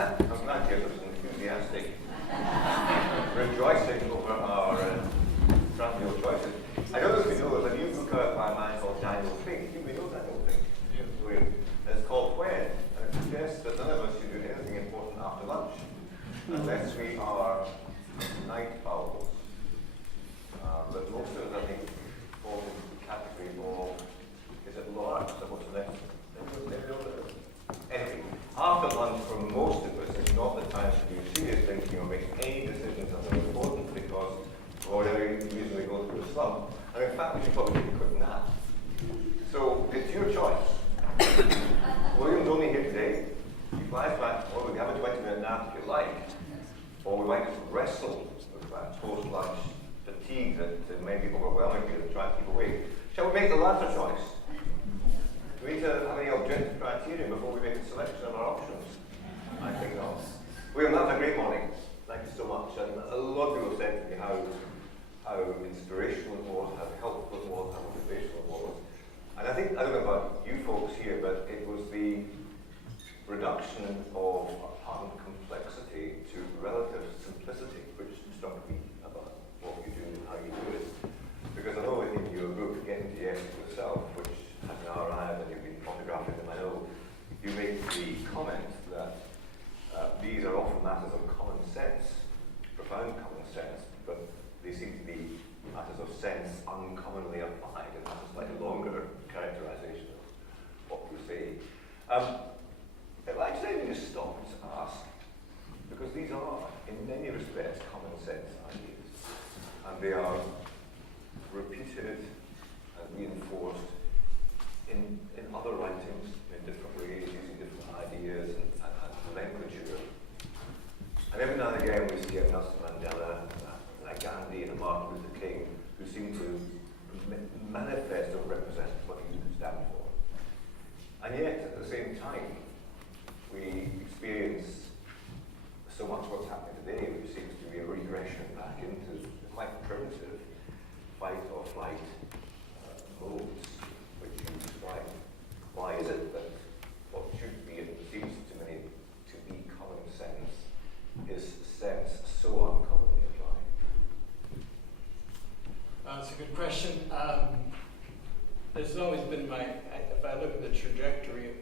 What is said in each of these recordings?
I'm glad you're enthusiastic, rejoicing over our trivial choices. I don't know if you know, there's a new book out by a man called Daniel Fink. You may know Daniel Fink. Yeah. It's called When, and it suggests that none of us should do anything important after lunch, unless we are night owls. But most of us, I think, fall into the category of, is it large? So what's the next? Anyway, after lunch for most of us is not the time to do serious thinking or make any decisions that are important because for whatever reason we go through a slump. And in fact, we should probably take a quick nap. So it's your choice. William's only here today. He flies back, or we have a 20-minute nap if you like, or we might just wrestle with that post-lunch fatigue that may be overwhelming you and try to keep awake. Shall we make the latter choice? Do we need to have any objective criteria before we make a selection of our options? I think not. William, that was a great morning. Thank you so much. And a lot of people said to me how inspirational it was, how helpful it was, how motivational it was. And I think, I don't know about you folks here, but it was the reduction of apparent complexity to relative simplicity, which struck me about what you do and how you do it. Because I know in your book, Getting to Yes Yourself, which has now arrived and you've been photographing them, I know you make the comment that these are often matters of common sense, profound common sense, but they seem to be matters of sense uncommonly applied, and that's a slightly longer characterization of what you say. I'd like to just stop to ask, because these are, in many respects, common sense ideas, and they are repeated and reinforced in other writings in different ways, using different ideas and nomenclature. And every now and again we see a Nelson Mandela, a Gandhi, and a Martin Luther King who seem to manifest or represent what you stand for. And yet, at the same time, we experience so much what's happening today, which seems to be a regression back into quite primitive fight or flight modes, which you describe. Why is it that what should be, and seems to many to be common sense, is sense so uncommonly applied? That's a good question. There's always been if I look at the trajectory of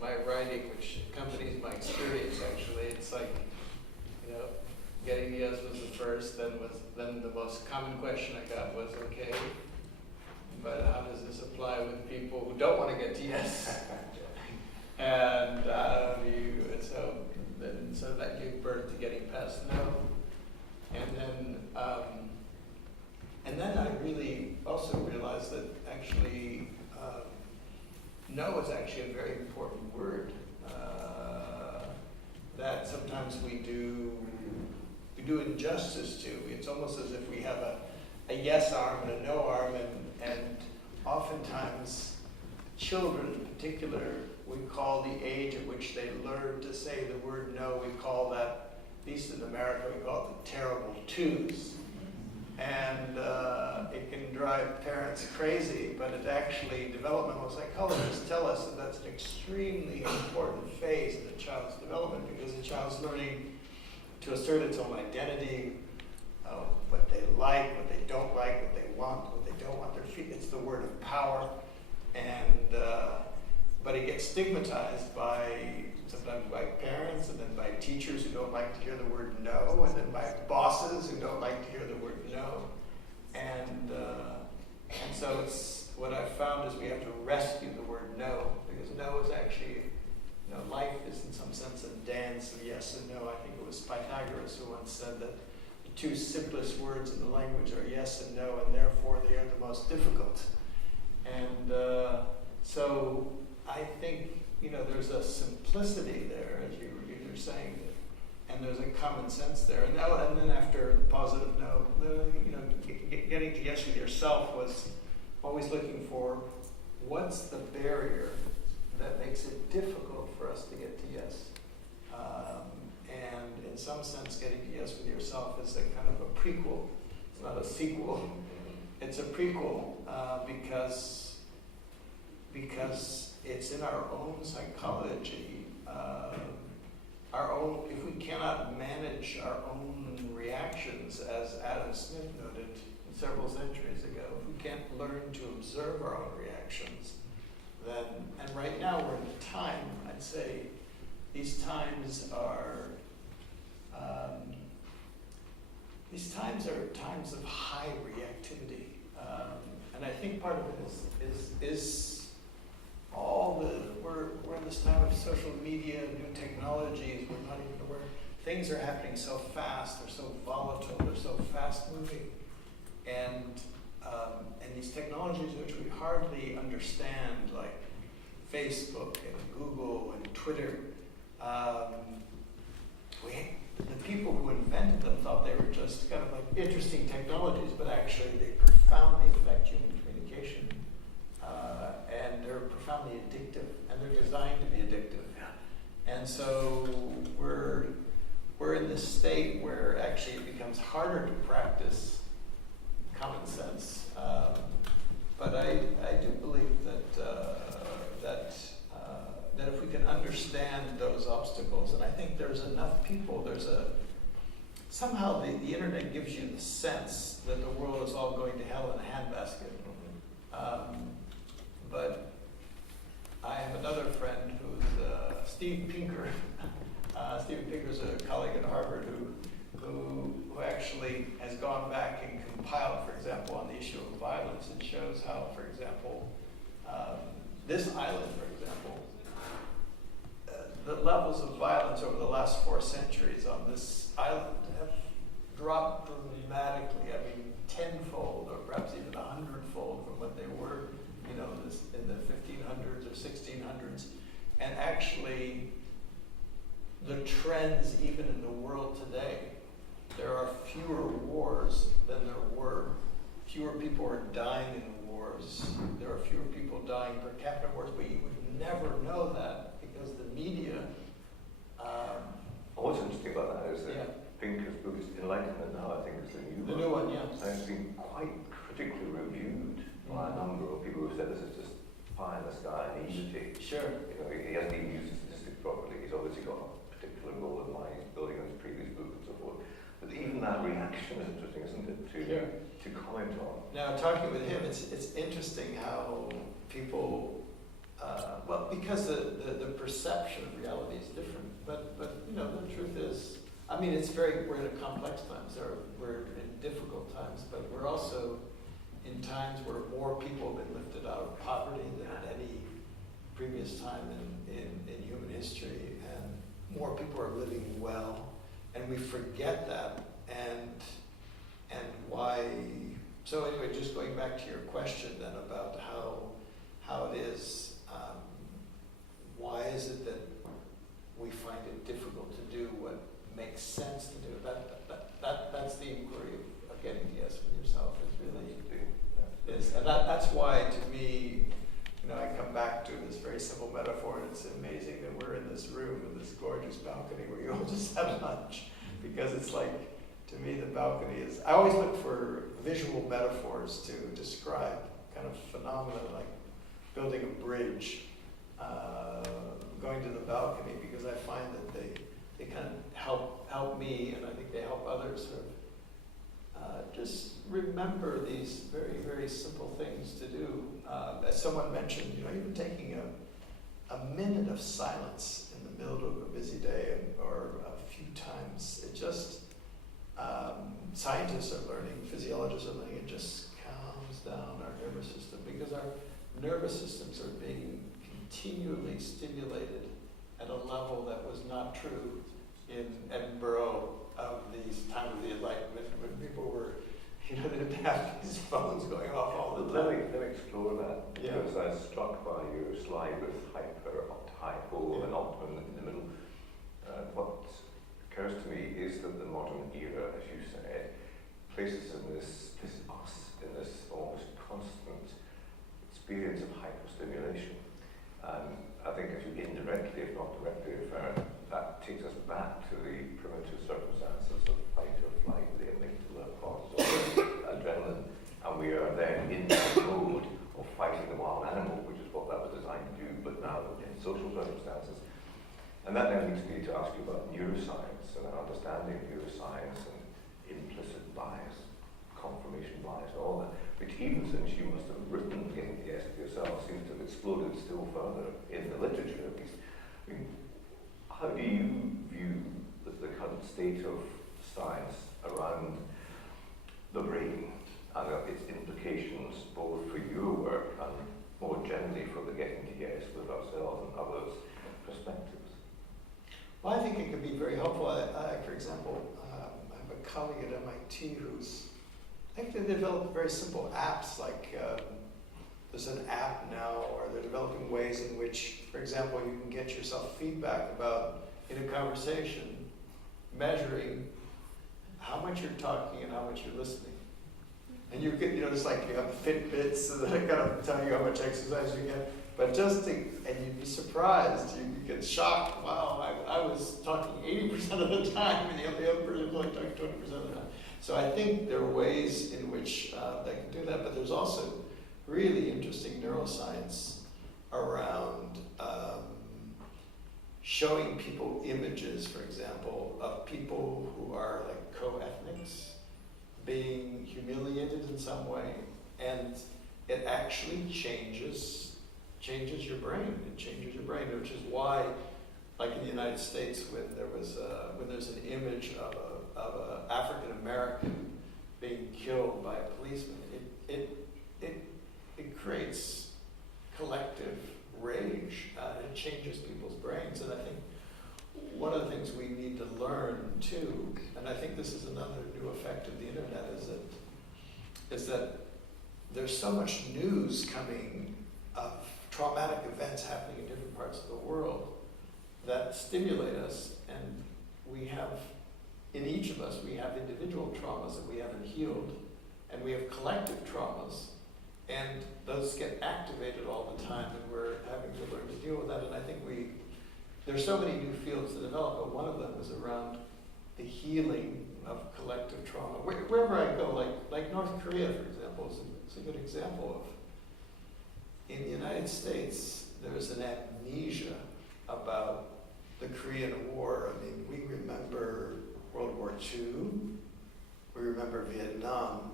my writing, which accompanies my experience, actually, it's like, getting yes was the first, then the most common question I got was, okay, but how does this apply with people who don't want to get to yes? And so that gave birth to getting past no. And then I really also realized that actually no is actually a very important word that sometimes we do injustice to. It's almost as if we have a yes arm and a no arm, and oftentimes children in particular, we call the age at which they learn to say the word no, we call that, at least in America, we call it the terrible twos. And it can drive parents crazy, but it actually, developmental psychologists tell us that that's an extremely important phase in a child's development, because the child's learning to assert its own identity, what they like, what they don't like, what they want, what they don't want. It's the word of power, and but it gets stigmatized sometimes by parents, and then by teachers who don't like to hear the word no, and then by bosses who don't like to hear the word no, and so it's what I've found is we have to rescue the word no, because no is actually, life is in some sense a dance of yes and no. I think it was Pythagoras who once said that the two simplest words in the language are yes and no, and therefore they are the most difficult. And so I think, there's a simplicity there, as you were saying, and there's a common sense there. And then after the positive no, getting to yes with yourself was always looking for what's the barrier that makes it difficult for us to get to yes. And in some sense, getting to yes with yourself is a kind of a prequel. It's not a sequel. It's a prequel because it's in our own psychology, our if we cannot manage our own reactions, as Adam Smith noted several centuries ago, if we can't learn to observe our own reactions, then, and right now we're in a time, I'd say, these times are times of high reactivity, and I think part of it is all we're in this time of social media, new technologies. We're not even aware. Things are happening so fast. They're so volatile. They're so fast moving, and these technologies which we hardly understand, like Facebook and Google and Twitter. The people who invented them thought they were just kind of like interesting technologies, but actually they profoundly affect human communication, and they're profoundly addictive, and they're designed to be addictive. And so we're in this state where actually it becomes harder to practice common sense. But I do believe that if we can understand those obstacles, and I think there's enough people, somehow the internet gives you the sense that the world is all going to hell in a handbasket. But I have another friend who's Steve Pinker. Stephen Pinker's a colleague at Harvard who actually has gone back and compiled, for example, on the issue of violence, and shows how, for example, this island, for example, the levels of violence over the last 4 centuries on this island have dropped dramatically. I mean, tenfold, or perhaps even 100-fold from what they were, in the 1500s or 1600s. And actually, the trends even in the world today, there are fewer wars than there were. Fewer people are dying in wars. There are fewer people dying per capita in wars, but you would never know that because the media. What's interesting about that is that Pinker's book is Enlightenment Now, I think, is the new The new one, yeah. And it's been quite critically reviewed by a number of people who said this is just pie in the sky naivety. Sure. He hasn't even used the statistics properly. He's obviously got a particular role in mind, building on his previous book and so forth. But even that reaction is interesting, isn't it, to comment on? Now, talking with him, it's interesting how people, because the perception of reality is different. But the truth is, I mean, we're in a complex times. We're in difficult times, but we're also in times where more people have been lifted out of poverty than at any previous time in human history, and more people are living well, and we forget that, and why. So anyway, just going back to your question then about how it is, why is it that we find it difficult to do what makes sense to do? That's the inquiry of getting to yes with yourself. Is really is, and that's why, to me, I come back to this very simple metaphor, and it's amazing that we're in this room in this gorgeous balcony where you all just have lunch, because it's like, to me, the balcony is. I always look for visual metaphors to describe kind of phenomena like building a bridge, going to the balcony, because I find that they kind of help me, and I think they help others sort of just remember these very, very simple things to do. As someone mentioned, even taking a minute of silence in the middle of a busy day, or a few times, it just, scientists are learning, physiologists are learning, it just calms down our nervous system, because our nervous systems are being continually stimulated at a level that was not true in Edinburgh of the time of the Enlightenment, when people were, they didn't have these phones going off all the time. Let me explore that, because I was struck by your slide with hypo and optimum in the middle. What occurs to me is that the modern era, as you said, places us in this almost constant experience of hyperstimulation. And I think if you indirectly, if not directly, refer, that takes us back to the primitive circumstances of fight or flight, the amygdala, cortisol, adrenaline, and we are then in that mode of fighting the wild animal, which is what that was designed to do, but now in social circumstances. And that then leads me to ask you about neuroscience and an understanding of neuroscience and implicit bias, confirmation bias, all that, which even since you must have written Getting to Yes yourself, seems to have exploded still further in the literature at least. I mean, how do you view the current state of science around the brain and its implications both for your work and more generally for the Getting to Yes with ourselves and others' perspectives? Well, I think it can be very helpful. For example, I have a colleague at MIT who's actually developed very simple apps. Like there's an app now, or they're developing ways in which, for example, you can get yourself feedback about in a conversation, measuring how much you're talking and how much you're listening. And you get, just like you have Fitbits, so that kind of tell you how much exercise you get. But and you'd be surprised, you'd get shocked, wow, I was talking 80% of the time, and the other person was only talking 20% of the time. So I think there are ways in which they can do that, but there's also really interesting neuroscience around showing people images, for example, of people who are like co-ethnics being humiliated in some way, and it actually changes your brain. It changes your brain, which is why, like in the United States, when there's an image of an African American being killed by a policeman, it creates collective rage. It changes people's brains, and I think one of the things we need to learn too, and I think this is another new effect of the internet, is that there's so much news coming of traumatic events happening in different parts of the world that stimulate us, and we have, in each of us, we have individual traumas that we haven't healed, and we have collective traumas, and those get activated all the time, and we're having to learn to deal with that. And I think there's so many new fields to develop, but one of them is around the healing of collective trauma. Wherever I go, like North Korea, for example, is a good example of, in the United States, there's an amnesia about the Korean War. I mean, we remember World War II, we remember Vietnam,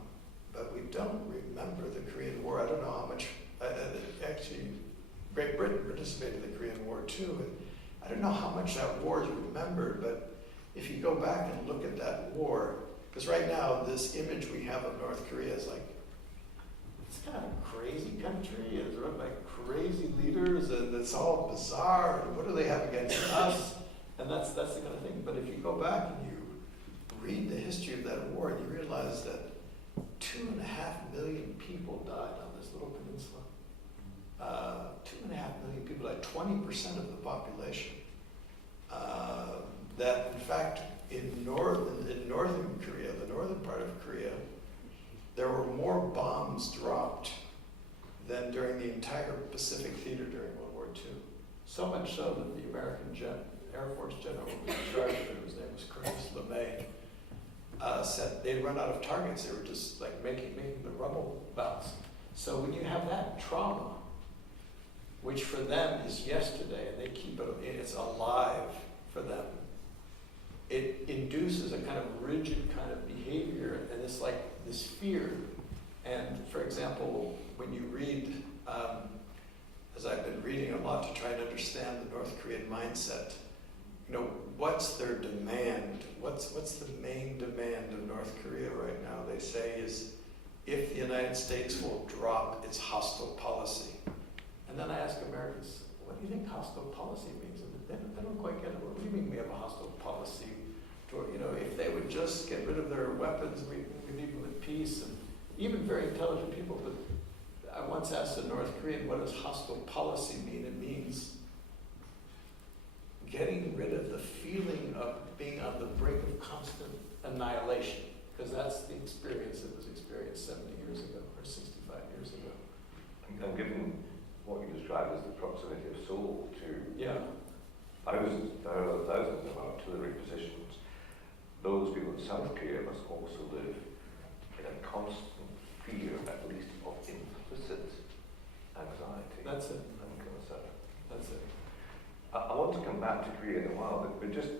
but we don't remember the Korean War. I don't know how much, actually, Great Britain participated in the Korean War too, and I don't know how much that war is remembered, but if you go back and look at that war, because right now this image we have of North Korea is like, it's kind of a crazy country, it's run by crazy leaders, and it's all bizarre, and what do they have against us? And that's the kind of thing. But if you go back and you read the history of that war, and you realize that 2.5 million people died on this little peninsula. 2.5 million people, like 20% of the population. That in fact, in northern Korea, the northern part of Korea, there were more bombs dropped than during the entire Pacific Theater during World War II. So much so that the American Air Force general who was in charge of it, whose name was Curtis LeMay, said they'd run out of targets. They were just like making the rubble bounce. So when you have that trauma, which for them is yesterday, and they keep it's alive for them, it induces a kind of rigid kind of behavior, and it's like this fear. And for example, when you read, as I've been reading a lot to try and understand the North Korean mindset, what's their demand? What's the main demand of North Korea right now? They say is, if the United States will drop its hostile policy. And then I ask Americans, what do you think hostile policy means? And they don't quite get it. What do you mean we have a hostile policy? If they would just get rid of their weapons, we leave them at peace. And even very intelligent people, but I once asked a North Korean, what does hostile policy mean? It means getting rid of the feeling of being on the brink of constant annihilation, because that's the experience that was experienced 70 years ago or 65 years ago. And given what you described as the proximity of soul to thousands of artillery positions, those people in South Korea must also live in a constant fear, at least, of implicit anxiety. That's it. And concern. That's it. I want to come back to Korea in a while, but just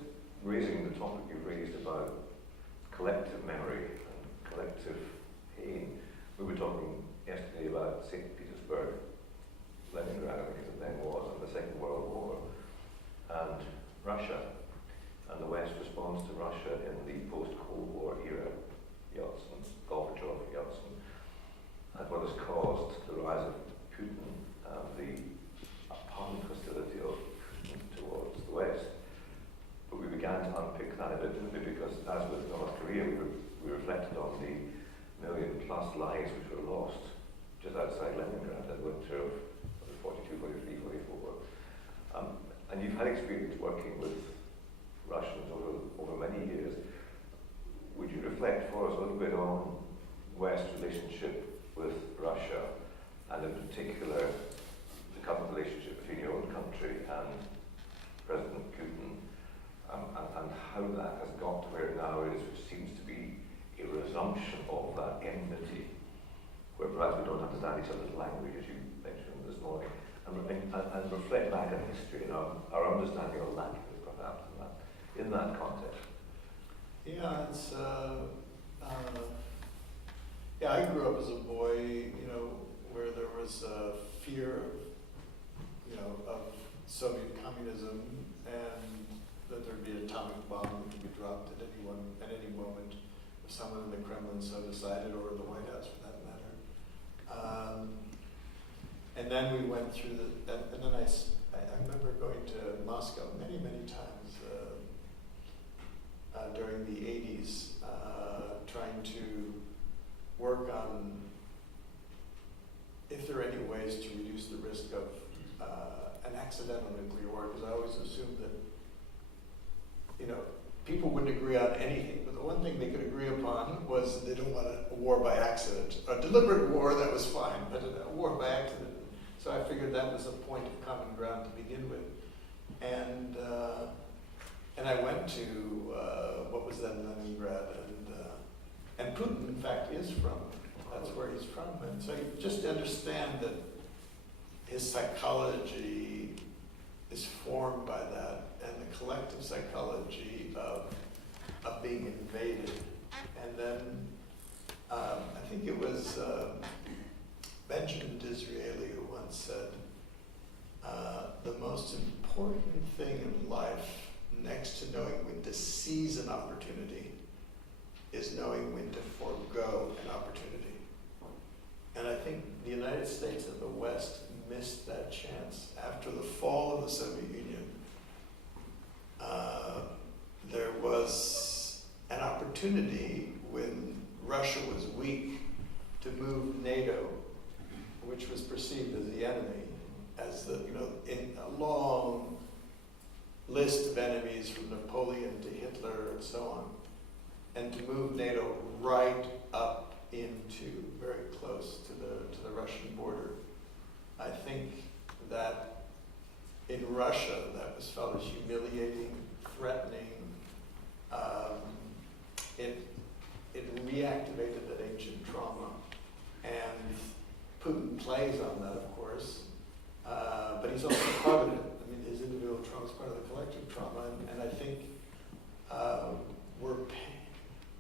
raising the topic you've raised about collective memory and collective pain. We were talking yesterday about St. Petersburg, Leningrad, I think it then was, and the Second World War, and Russia, and the West response to Russia in the post-Cold War era, Yeltsin, Gorbachev, Yeltsin, and what has caused the rise of Putin and the apparent hostility of Putin towards the West. But we began to unpick that a bit, didn't we? Because as with North Korea, we reflected on the million-plus lives which were lost just outside Leningrad in the winter of 42, 43, 44. And you've had experience working with Russians over many years. Would you reflect for us a little bit on West's relationship with Russia, and in particular the current relationship between your own country and President Putin, and how that has got to where it now is, which seems to be a resumption of that enmity, where perhaps we don't understand each other's language, as you mentioned this morning, and reflect back on history and our understanding or lack of it, perhaps, in that context. Yeah, it's yeah, I grew up as a boy, where there was a fear of Soviet communism, and that there'd be an atomic bomb that could be dropped at any moment, if someone in the Kremlin so decided, or the White House for that matter. And then we went through and then I remember going to Moscow many, many times during the 80s, trying to work on if there are any ways to reduce the risk of an accidental nuclear war, because I always assumed that, people wouldn't agree on anything, but the one thing they could agree upon was they don't want a war by accident. A deliberate war, that was fine, but a war by accident. So I figured that was a point of common ground to begin with. And I went to what was then Leningrad, and Putin, in fact, is from, that's where he's from. And so you just understand that his psychology is formed by that, and the collective psychology of being invaded. And then I think it was Benjamin Disraeli who once said, the most important thing in life, next to knowing when to seize an opportunity, is knowing when to forego an opportunity. And I think the United States and the West missed that chance. After the fall of the Soviet Union, there was an opportunity when Russia was weak to move NATO, which was perceived as the enemy, as in a long list of enemies from Napoleon to Hitler and so on, and to move NATO right up into very close to the Russian border. I think that in Russia that was felt as humiliating, threatening. It reactivated that ancient trauma, and Putin plays on that, of course, but he's also part of it. I mean, his individual trauma is part of the collective trauma, and I think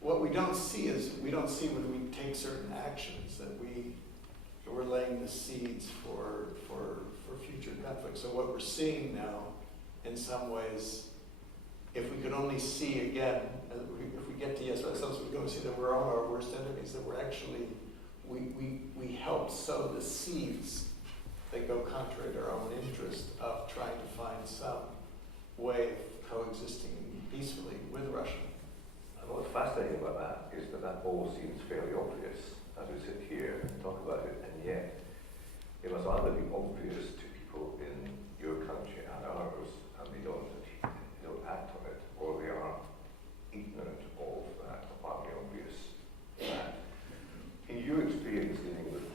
what we don't see is, we don't see when we take certain actions that we're laying the seeds for future conflict. So what we're seeing now, in some ways, if we could only see again, if we get to yes ourselves, we're going to see that we're all our worst enemies, that we're actually, we help sow the seeds that go contrary to our own interest of trying to find some way of coexisting peacefully with Russia. And what's fascinating about that is that all seems fairly obvious as we sit here and talk about it, and yet it must either be obvious to people in your country and ours, and they don't act on it, or they are ignorant of that, apparently obvious fact. In your experience dealing with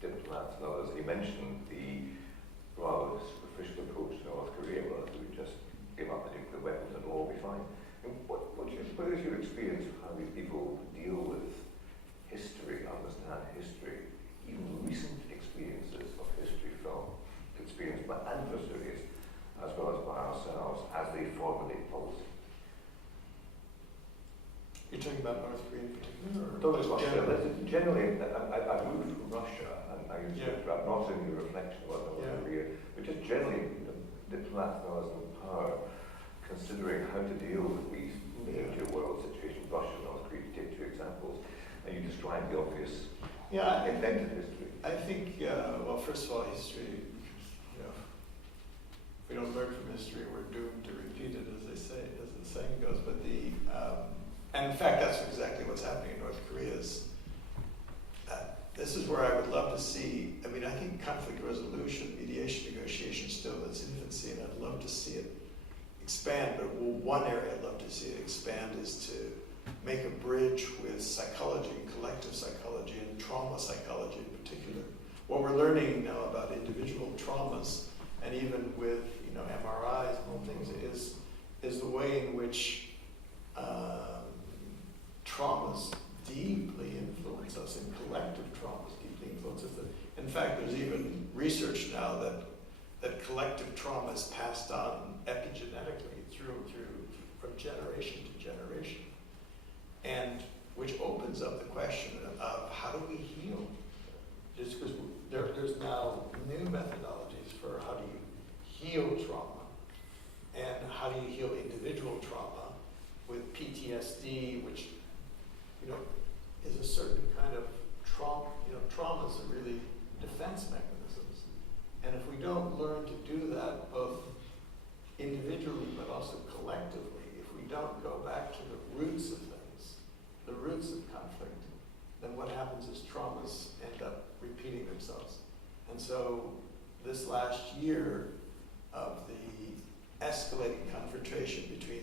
diplomats and others, you mentioned the rather superficial approach to North Korea, where we just give up the nuclear weapons and all will be fine. And what is your experience of how these people deal with history, understand history, even recent experiences of history from experienced by adversaries, as well they formulate policy. You're talking about North Korea? Don't just Russia. Generally, I moved from Russia, and I used to, not in your reflection about North Korea, but just generally, diplomats now as in power, considering how to deal with these major world situations, Russia and North Korea, to take two examples, and you describe the obvious invented history. I think, well, first of all, history, if we don't learn from history, we're doomed to repeat it, as they say, as the saying goes. But and in fact, that's exactly what's happening in North Korea. This is where I would love to see, I mean, I think conflict resolution, mediation, negotiation still in its infancy, and I'd love to see it expand. But one area I'd love to see it expand is to make a bridge with psychology, collective psychology, and trauma psychology in particular. What we're learning now about individual traumas, and even with MRIs and all things, is the way in which traumas deeply influence us, and collective traumas deeply influence us. In fact, there's even research now that collective trauma is passed on epigenetically through from generation to generation, and which opens up the question of how do we heal? Just because there's now new methodologies for how do you heal trauma, and how do you heal individual trauma with PTSD, which is a certain kind of trauma. Traumas are really defense mechanisms, and if we don't learn to do that both individually but also collectively, if we don't go back to the roots of things, the roots of conflict, then what happens is traumas end up repeating themselves. And so this last year of the escalating confrontation between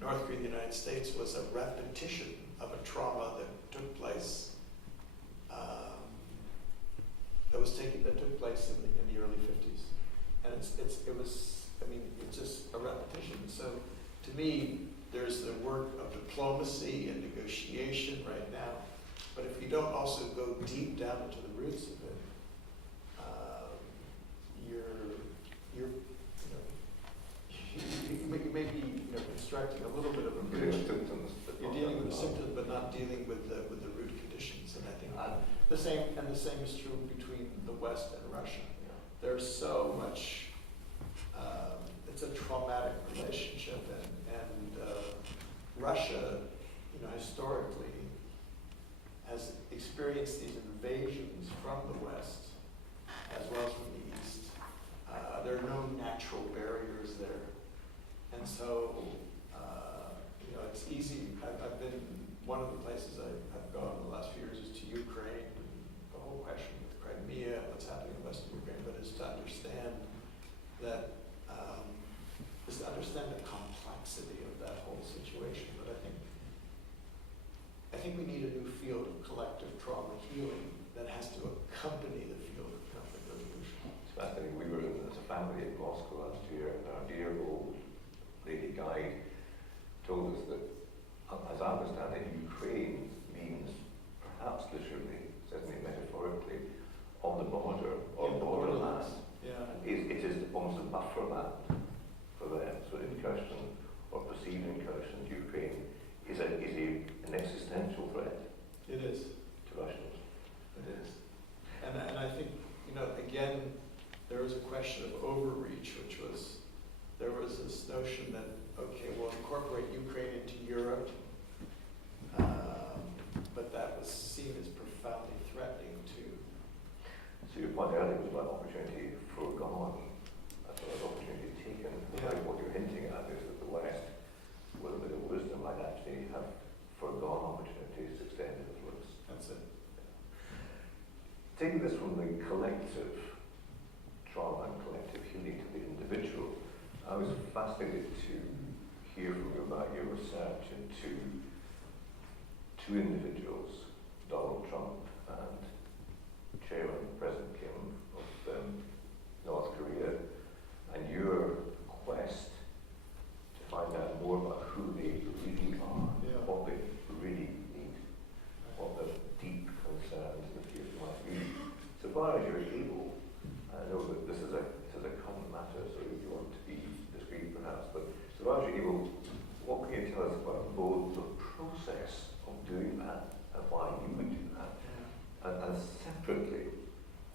North Korea and the United States was a repetition of a trauma that took place that took place in the early 50s. And it's just a repetition. So to me, there's the work of diplomacy and negotiation right now. But if you don't also go deep down into the roots of it, you may be constructing a little bit of a bridge. You're dealing with the symptoms, but not dealing with the root conditions. And I think the same is true between the West and Russia. There's so much. It's a traumatic relationship, and Russia, historically, has experienced these invasions from the West as well as from the East. There are no natural barriers there, and so it's easy. I've been one of the places I've gone in the last few years is to Ukraine. The whole question with Crimea, what's happening in Western Ukraine, but is to understand that the complexity of that whole situation. But I think we need a new field of collective trauma healing that has to accompany the field of conflict resolution. It's fascinating. We were as a family in Moscow last year, and our dear old lady guide told us that, as I understand it, Ukraine means, perhaps literally, certainly metaphorically, on the border or borderland. Yeah. It is almost a buffer land for them. So incursion or perceived incursion to Ukraine is an existential threat. It is. To Russians. It is. And I think, again, there was a question of overreach, which was, there was this notion that, okay, we'll incorporate Ukraine into Europe, but that was seen as profoundly threatening to. So your point earlier was about opportunity foregone, as well as opportunity taken. Yeah. What you're hinting at is that the West, with a bit of wisdom, might actually have foregone opportunities to extend influence. That's it. Taking this from the collective trauma and collective healing to the individual, I was fascinated to hear from you about your research into two individuals, Donald Trump and Chairman President Kim of North Korea, and your quest to find out more about who they really are, what they really need, what their deep concerns and fears might be. So far as you're able, I know that this is a common matter, so you want to be discreet perhaps, but so Roger, what can you tell us about both the process of doing that and why you would do that, and separately,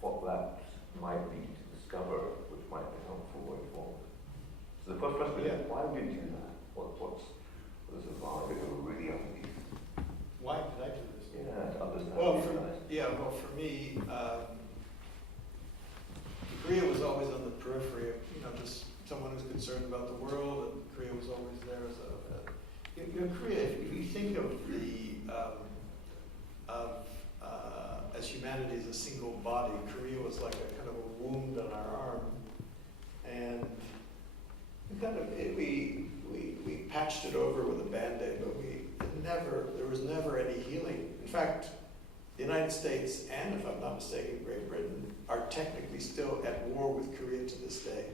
what that might be to discover, which might be helpful going forward? So the first question is, why would you do that? What is the value that we're really underneath? Why did I do this? Yeah, to understand. Well, for me, Korea was always on the periphery of, just someone who's concerned about the world, and Korea was always there as Korea, if you think of as humanity as a single body, Korea was like a kind of a wound on our arm, and we patched it over with a Band-Aid, but there was never any healing. In fact, the United States, and if I'm not mistaken, Great Britain, are technically still at war with Korea to this day.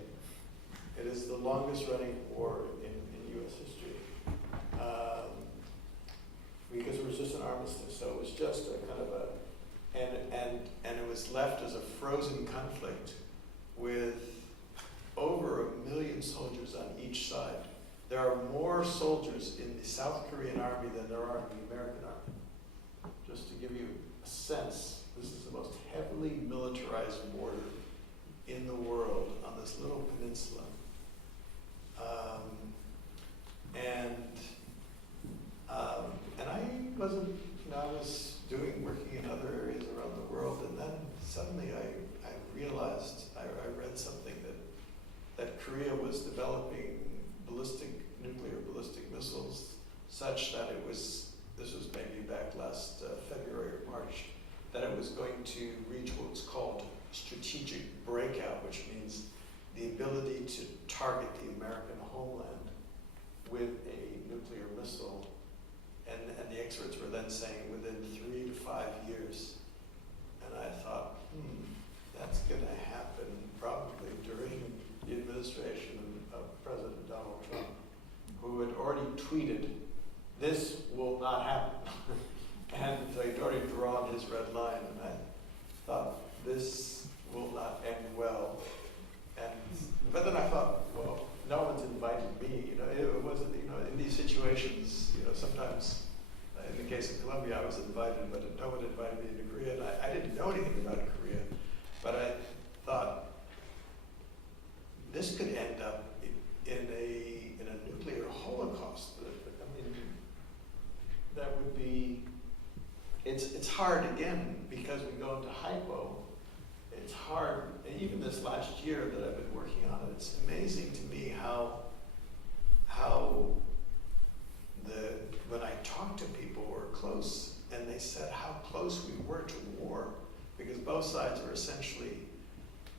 It is the longest running war in U.S. history. Because it was just an armistice, so it was just a kind of and it was left as a frozen conflict with over 1 million soldiers on each side. There are more soldiers in the South Korean army than there are in the American army. Just to give you a sense, this is the most heavily militarized border in the world on this little peninsula. And I wasn't, I was working in other areas around the world, and then suddenly I realized, I read something that Korea was developing nuclear ballistic missiles such that this was maybe back last February or March, that it was going to reach what's called strategic breakout, which means the ability to target the American homeland with a nuclear missile. And the experts were then saying within 3 to 5 years. And I thought, that's going to happen probably during the administration of President Donald Trump, who had already tweeted, "This will not happen." And so he'd already drawn his red line, and I thought, this will not end well. But then I thought, well, no one's invited me. It wasn't. In these situations, sometimes, in the case of Colombia, I was invited, but no one invited me to Korea, and I didn't know anything about Korea. But I thought, this could end up in a nuclear holocaust. That would be. It's hard again because we go into hypo. It's hard, and even this last year that I've been working on it, it's amazing to me how when I talk to people who are close, and they said how close we were to war, because both sides were essentially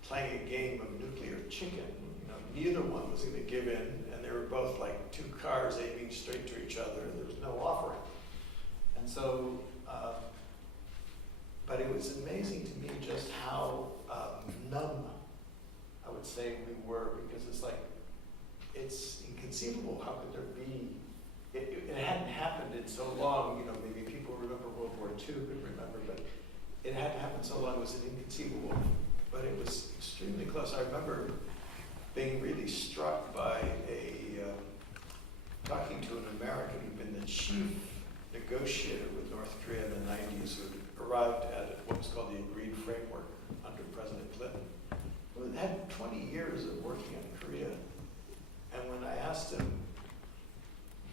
playing a game of nuclear chicken. Neither one was going to give in, and they were both like two cars aiming straight to each other, and there was no offering. And so, but it was amazing to me just how numb, I would say, we were, because it's inconceivable. How could there be? It hadn't happened in so long. Maybe people remember World War II, could remember, but it hadn't happened so long. It was inconceivable, but it was extremely close. I remember being really struck by talking to an American who'd been the chief negotiator with North Korea in the 90s, who had arrived at what was called the Agreed Framework under President Clinton, who had 20 years of working in Korea. And when I asked him,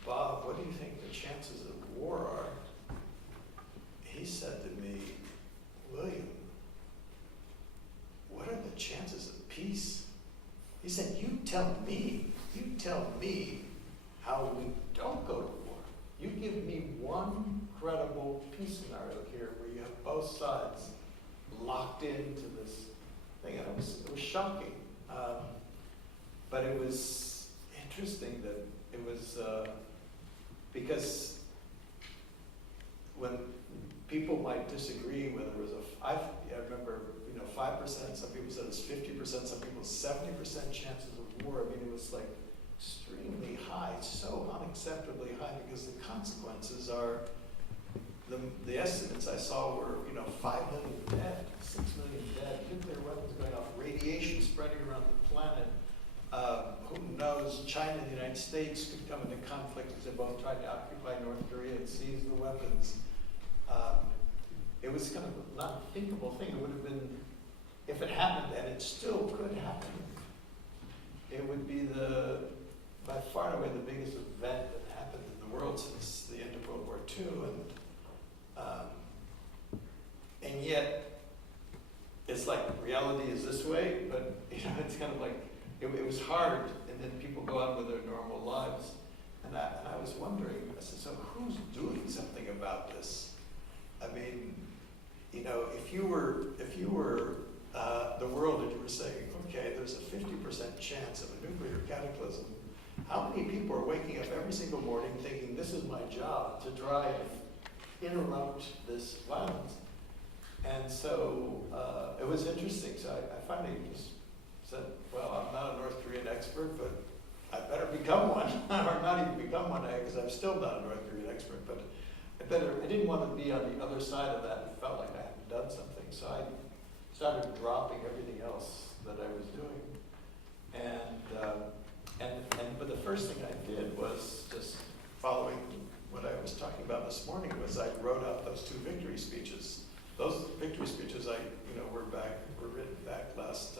"Bob, what do you think the chances of war are?" he said to me, "William, what are the chances of peace?" He said, you tell me how we don't go to war. You give me one credible peace scenario here where you have both sides locked into this thing." And it was shocking. But it was interesting that it was, because when people might disagree whether it was I remember, 5%, some people said it's 50%, some people 70% chances of war. It was like extremely high, so unacceptably high, because the consequences are, the estimates I saw were, 5 million dead, 6 million dead, nuclear weapons going off, radiation spreading around the planet, who knows, China and the United States could come into conflict because they're both trying to occupy North Korea and seize the weapons. It was kind of an unthinkable thing. It would have been, if it happened, and it still could happen, it would be by far and away the biggest event that happened in the world since the end of World War II. And yet, it's like reality is this way, but it's kind of like, it was hard, and then people go on with their normal lives. And I was wondering, I said, so who's doing something about this? I mean, if you were the world and you were saying, okay, there's a 50% chance of a nuclear cataclysm, how many people are waking up every single morning thinking, this is my job, to try and interrupt this violence? And so it was interesting. So I finally just said, well, I'm not a North Korean expert, but I better become one, or not even become one, because I'm still not a North Korean expert, but I didn't want to be on the other side of that and felt like I hadn't done something. So I started dropping everything else that I was doing. But the first thing I did was just following what I was talking about this morning, was I wrote out those 2 victory speeches. Those victory speeches were written back last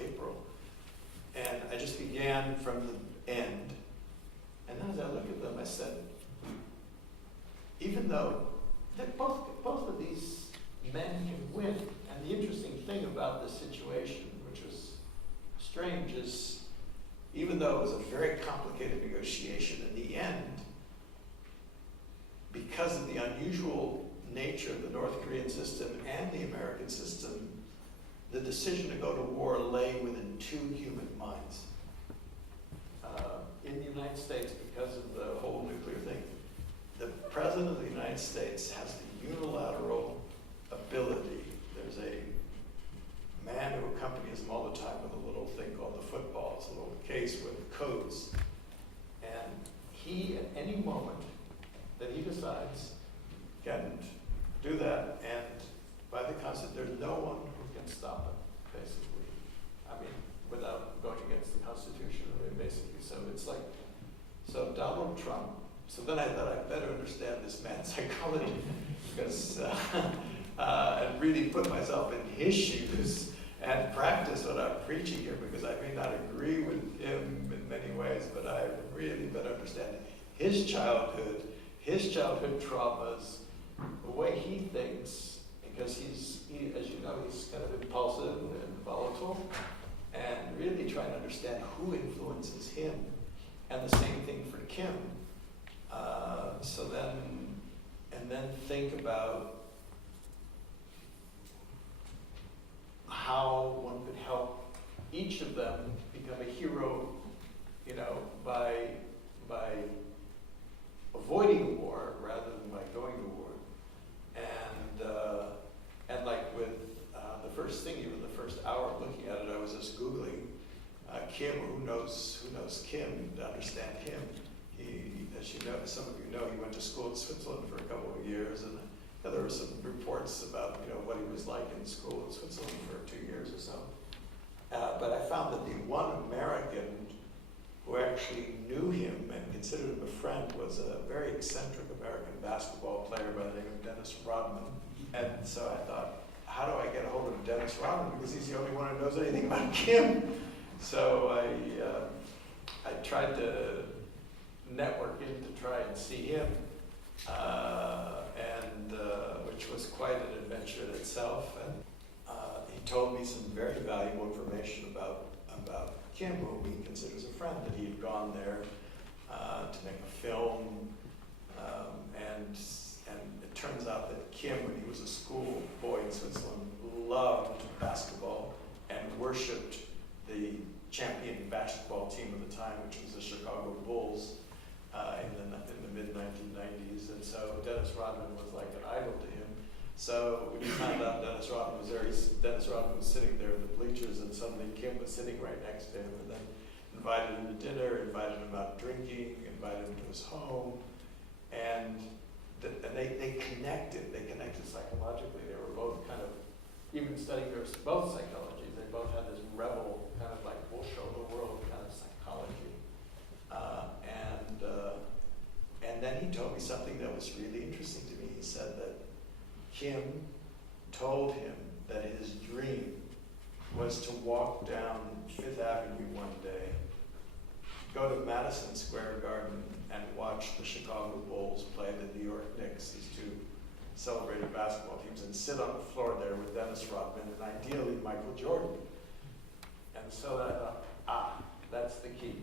April. And I just began from the end. And then as I look at them, I said, even though both of these men can win, and the interesting thing about this situation, which was strange, is even though it was a very complicated negotiation, in the end, because of the unusual nature of the North Korean system and the American system, the decision to go to war lay within 2 human minds. In the United States, because of the whole nuclear thing, the President of the United States has the unilateral ability. There's a man who accompanies him all the time with a little thing called the football. It's a little case with codes. And he, at any moment that he decides, can do that, and by the Constitution, there's no one who can stop it, basically. I mean, without going against the Constitution, I mean, basically. So it's like, so Donald Trump, so then I thought I'd better understand this man's psychology, because, and really put myself in his shoes and practice what I'm preaching here, because I may not agree with him in many ways, but I really better understand his childhood traumas, the way he thinks, because he's, as you know, he's kind of impulsive and volatile, and really trying to understand who influences him, and the same thing for Kim. Then think about how one could help each of them become a hero, by avoiding war rather than by going to war. And like with the first thing, even the first hour of looking at it, I was just Googling Kim, who knows Kim, to understand him. He, as you know, some of you know, he went to school in Switzerland for a couple of years, and there were some reports about what he was like in school in Switzerland for 2 years or so. But I found that the one American who actually knew him and considered him a friend was a very eccentric American basketball player by the name of Dennis Rodman. And so I thought, how do I get a hold of Dennis Rodman? Because he's the only one who knows anything about Kim. So I tried to network in to try and see him, which was quite an adventure in itself. And he told me some very valuable information about Kim, whom he considers a friend, that he had gone there to make a film, and it turns out that Kim, when he was a school boy in Switzerland, loved basketball and worshipped the champion basketball team of the time, which was the Chicago Bulls, in the mid-1990s. And so Dennis Rodman was like an idol to him. So when he found out Dennis Rodman was there, Dennis Rodman was sitting there in the bleachers, and suddenly Kim was sitting right next to him, and then invited him to dinner, invited him out drinking, invited him to his home, and they connected. They connected psychologically. They were both kind of, even studying both psychologies, they both had this rebel kind of like, we'll show the world kind of psychology. And then he told me something that was really interesting to me. He said that Kim told him that his dream was to walk down Fifth Avenue one day, go to Madison Square Garden and watch the Chicago Bulls play the New York Knicks, these two celebrated basketball teams, and sit on the floor there with Dennis Rodman and ideally Michael Jordan. And so I thought, that's the key.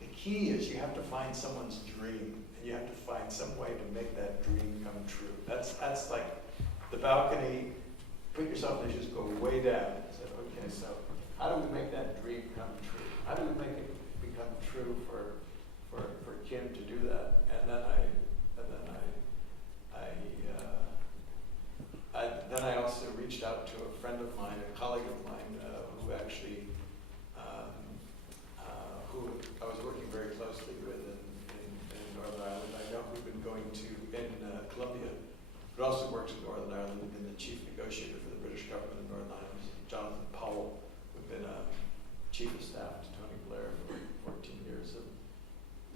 The key is you have to find someone's dream, and you have to find some way to make that dream come true. That's like the balcony. Put yourself in the shoes, go way down. And say, okay, so how do we make that dream come true? How do we make it become true for Kim to do that? And then I also reached out to a friend of mine, a colleague of mine, who actually, who I was working very closely with in Northern Ireland. I know who'd been going to, in Colombia, but also works in Northern Ireland and been the chief negotiator for the British government in Northern Ireland, Jonathan Powell, who'd been chief of staff to Tony Blair for 14 years.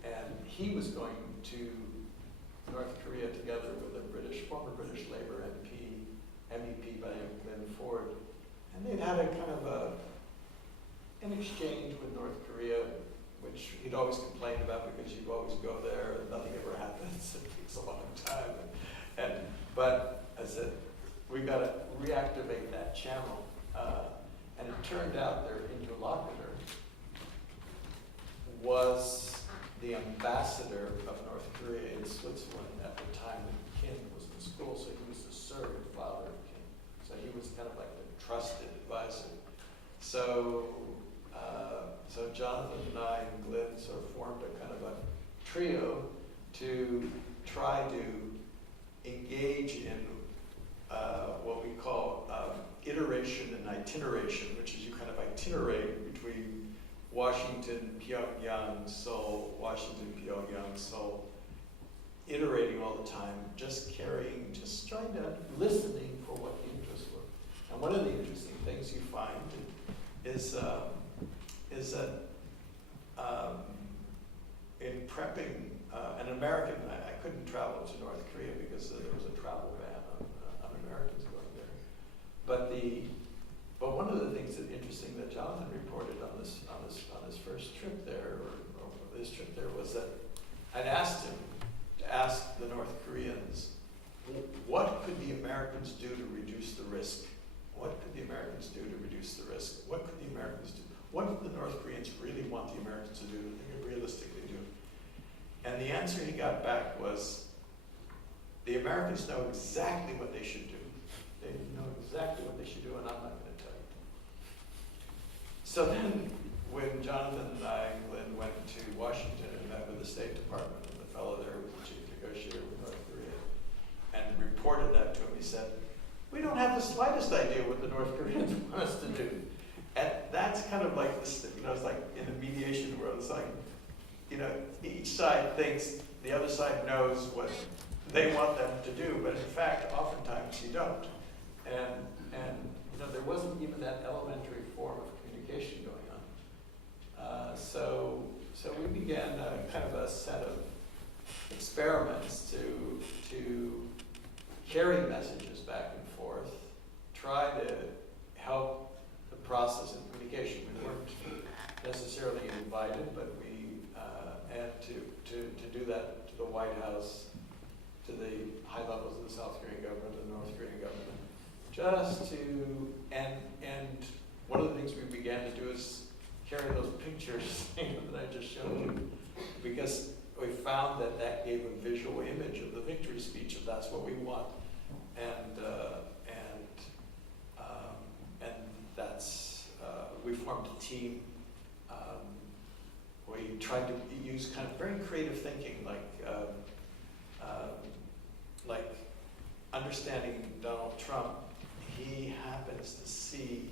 And he was going to North Korea together with a former British Labour MEP by Glenn Ford. And they'd had a kind of an exchange with North Korea, which he'd always complained about because you'd always go there and nothing ever happens. It takes a long time. But I said, we've got to reactivate that channel. And it turned out their interlocutor was the ambassador of North Korea in Switzerland at the time that Kim was in school, so he was the surrogate father of Kim. So he was kind of like the trusted advisor. So Jonathan and I and Glenn sort of formed a kind of a trio to try to engage in what we call iteration and itineration, which is you kind of itinerate between Washington, Pyongyang, Seoul, Washington, Pyongyang, Seoul, iterating all the time, just trying to, listening for what the interests were. And one of the interesting things you find is that in prepping, an American, I couldn't travel to North Korea because there was a travel ban on Americans going there. But one of the things that interesting that Jonathan reported on his first trip there, or his trip there, was that I'd asked him to ask the North Koreans, what could the Americans do to reduce the risk? What could the Americans do to reduce the risk? What could the Americans do? What do the North Koreans really want the Americans to do that they could realistically do? And the answer he got back was, the Americans know exactly what they should do. They know exactly what they should do, and I'm not going to tell you. So then, when Jonathan and I and Glenn went to Washington and met with the State Department, and the fellow there was the chief negotiator with North Korea, and reported that to him, he said, we don't have the slightest idea what the North Koreans want us to do. And that's kind of like this, it's like in the mediation world, it's like, each side thinks the other side knows what they want them to do, but in fact, oftentimes you don't. And there wasn't even that elementary form of communication going on. So we began kind of a set of experiments to carry messages back and forth, try to help the process of communication. We weren't necessarily invited, but we and to do that to the White House, to the high levels of the South Korean government and the North Korean government, just to and one of the things we began to do is carry those pictures that I just showed you, because we found that gave a visual image of the victory speech, if that's what we want, and that's we formed a team. We tried to use kind of very creative thinking, like understanding Donald Trump. He happens to see.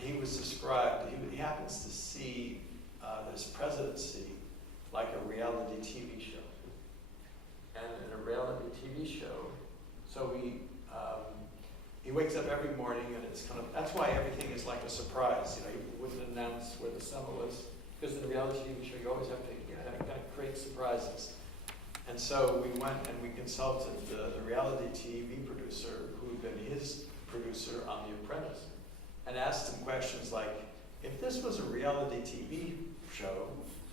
He was described. He happens to see his presidency like a reality TV show. And in a reality TV show, so he wakes up every morning and it's kind of, that's why everything is like a surprise. You know, he wouldn't announce where the summer was, because in a reality TV show, you always have to kind of create surprises. And so we went and we consulted the reality TV producer who had been his producer on The Apprentice, and asked him questions like, if this was a reality TV show,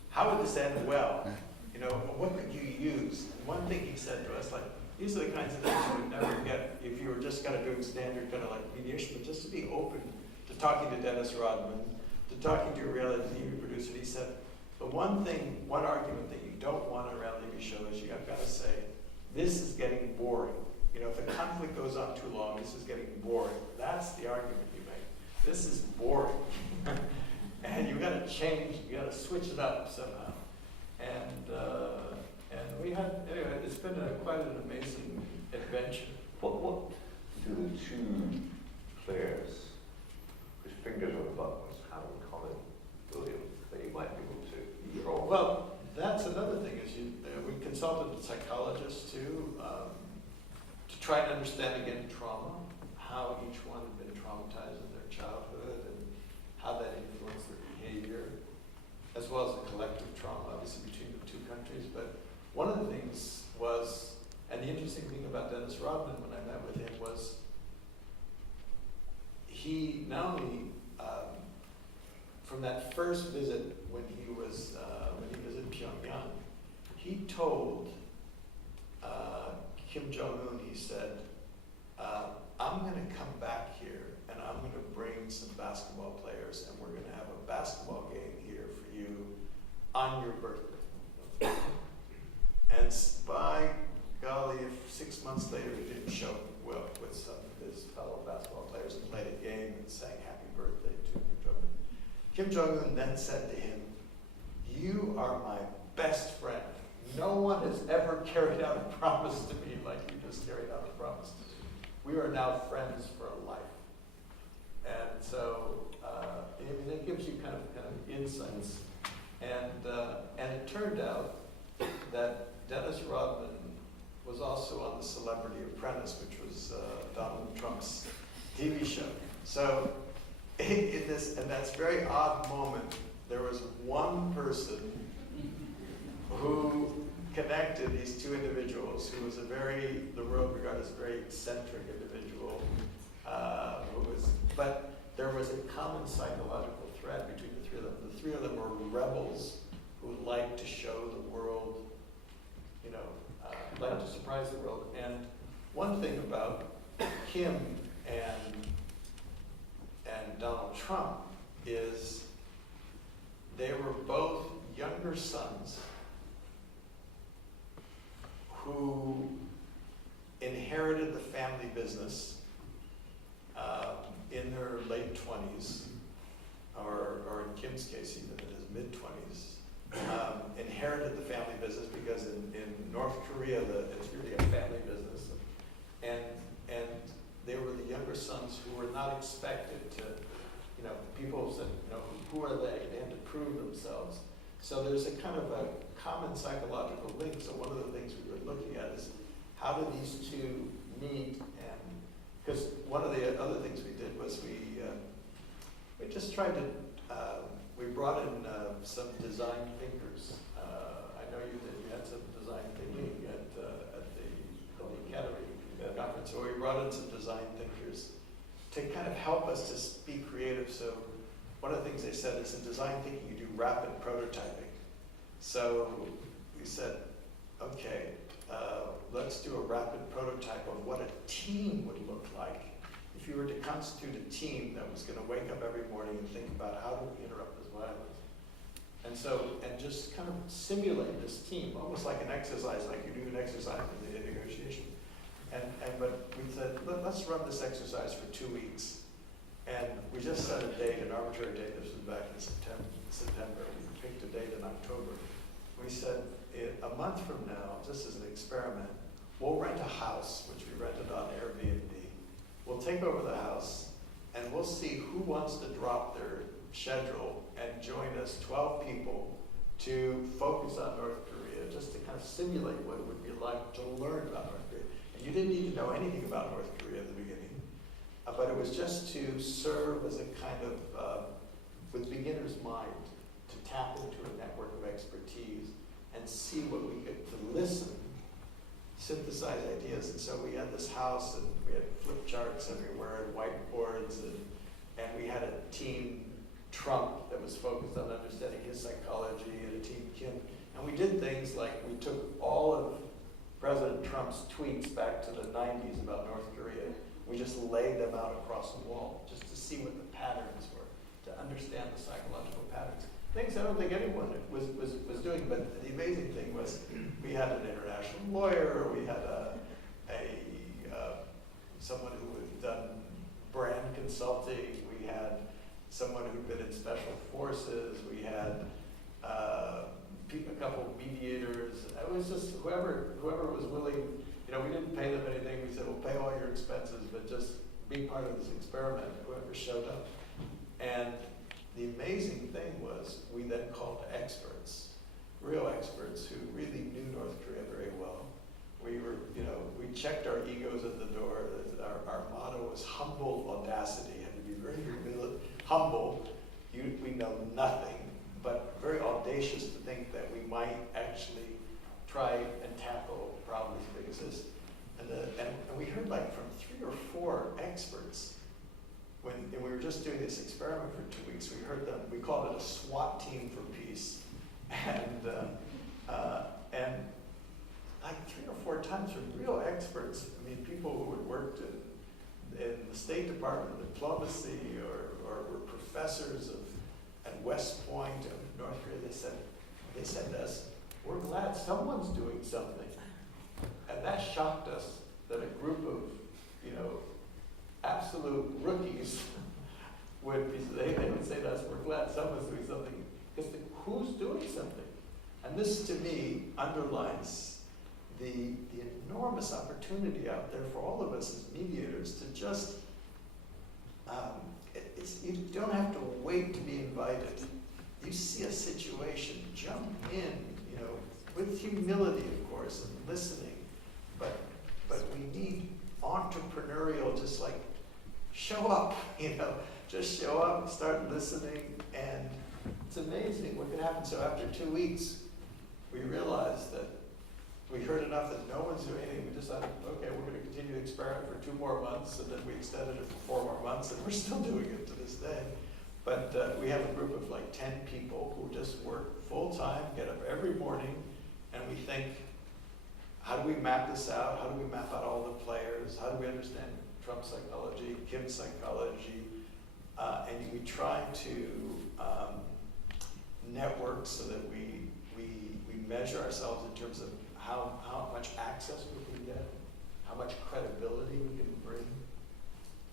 how would this end well? You know, what could you use? And one thing he said to us, like, these are the kinds of things you would never get if you were just kind of doing standard kind of like mediation, but just to be open to talking to Dennis Rodman, to talking to a reality TV producer. He said, the one argument that you don't want in a reality TV show is you've got to say, this is getting boring. You know, if the conflict goes on too long, this is getting boring. That's the argument you make. This is boring. And you've got to change, you've got to switch it up somehow. And we had, anyway, it's been quite an amazing adventure. What do the two players whose fingers are the buttons have in common, William, that you might be able to draw? Well, that's another thing, is we consulted psychologists too, to try and understand again trauma, how each one had been traumatized in their childhood and how that influenced their behavior, as well as the collective trauma, obviously, between the two countries. But one of the things was, and the interesting thing about Dennis Rodman when I met with him was, he not only, from that first visit when he visited Pyongyang, he told Kim Jong-un, he said, I'm going to come back here and I'm going to bring some basketball players and we're going to have a basketball game here for you on your birthday. And by golly, if 6 months later he didn't show up with some of his fellow basketball players and played a game and sang happy birthday to Kim Jong-un. Kim Jong-un then said to him, you are my best friend. No one has ever carried out a promise to me like you just carried out a promise to me. We are now friends for life. And so, it gives you kind of insights. And it turned out that Dennis Rodman was also on The Celebrity Apprentice, which was Donald Trump's TV show. So, in this, and that's very odd moment, there was one person who connected these two individuals, who was the world regarded as a very eccentric individual, but there was a common psychological thread between the three of them. The three of them were rebels who liked to show the world, liked to surprise the world. And one thing about Kim and Donald Trump is they were both younger sons who inherited the family business in their late 20s, or in Kim's case, even in his mid-20s, inherited the family business because in North Korea, it's really a family business. And they were the younger sons who were not expected to, people said, who are they? They had to prove themselves. So there's a kind of a common psychological link. So one of the things we were looking at is how do these two meet? And because one of the other things we did was we just tried to, we brought in some design thinkers. I know you had some design thinking at the Academy conference, so we brought in some design thinkers to kind of help us to be creative. So one of the things they said is in design thinking you do rapid prototyping. So we said, okay, let's do a rapid prototype of what a team would look like if you were to constitute a team that was going to wake up every morning and think about how do we interrupt this violence. And just kind of simulate this team, almost like an exercise, like you do an exercise in the negotiation. But we said, let's run this exercise for 2 weeks. And we just set a date, an arbitrary date. This was back in September. We picked a date in October. We said, a month from now, just as an experiment, we'll rent a house, which we rented on Airbnb. We'll take over the house, and we'll see who wants to drop their schedule and join us, 12 people, to focus on North Korea, just to kind of simulate what it would be like to learn about North Korea. And you didn't need to know anything about North Korea at the beginning. but it was just to serve as a kind of, with beginner's mind, to tap into a network of expertise and see what we could, to listen, synthesize ideas. And so we had this house, and we had flip charts everywhere, and whiteboards, and we had a team, Trump, that was focused on understanding his psychology, and a team, Kim. And we did things like we took all of President Trump's tweets back to the 90s about North Korea. We just laid them out across the wall just to see what the patterns were, to understand the psychological patterns. Things I don't think anyone was doing, but the amazing thing was we had an international lawyer, we had someone who had done brand consulting, we had someone who'd been in special forces, we had a couple of mediators. It was just whoever was willing. You know, we didn't pay them anything. We said, we'll pay all your expenses, but just be part of this experiment, whoever showed up. And the amazing thing was we then called experts, real experts who really knew North Korea very well. We were, we checked our egos at the door. Our motto was humble audacity. Had to be very, very humble. We know nothing, but very audacious to think that we might actually try and tackle problems that exist. And we heard like from 3 or 4 experts when we were just doing this experiment for 2 weeks. We heard them. We called it a SWAT team for peace, and like 3 or 4 times from real experts. I mean, people who had worked in the State Department of Diplomacy or were professors at West Point of North Korea. They said to us, "We're glad someone's doing something," and that shocked us. That a group of absolute rookies they would say to us, "We're glad someone's doing something," because who's doing something? And this, to me, underlines the enormous opportunity out there for all of us as mediators to just, you don't have to wait to be invited. You see a situation, jump in, with humility, of course, and listening, but we need entrepreneurial, just like show up, just show up and start listening, and it's amazing what can happen. So after 2 weeks, we realized that we heard enough that no one's doing anything. We decided, okay, we're going to continue the experiment for 2 more months, and then we extended it for 4 more months, and we're still doing it to this day. But we have a group of like 10 people who just work full time, get up every morning, and we think, how do we map this out? How do we map out all the players? How do we understand Trump's psychology, Kim's psychology? And we try to network so that we measure ourselves in terms of how much access we can get, how much credibility we can bring,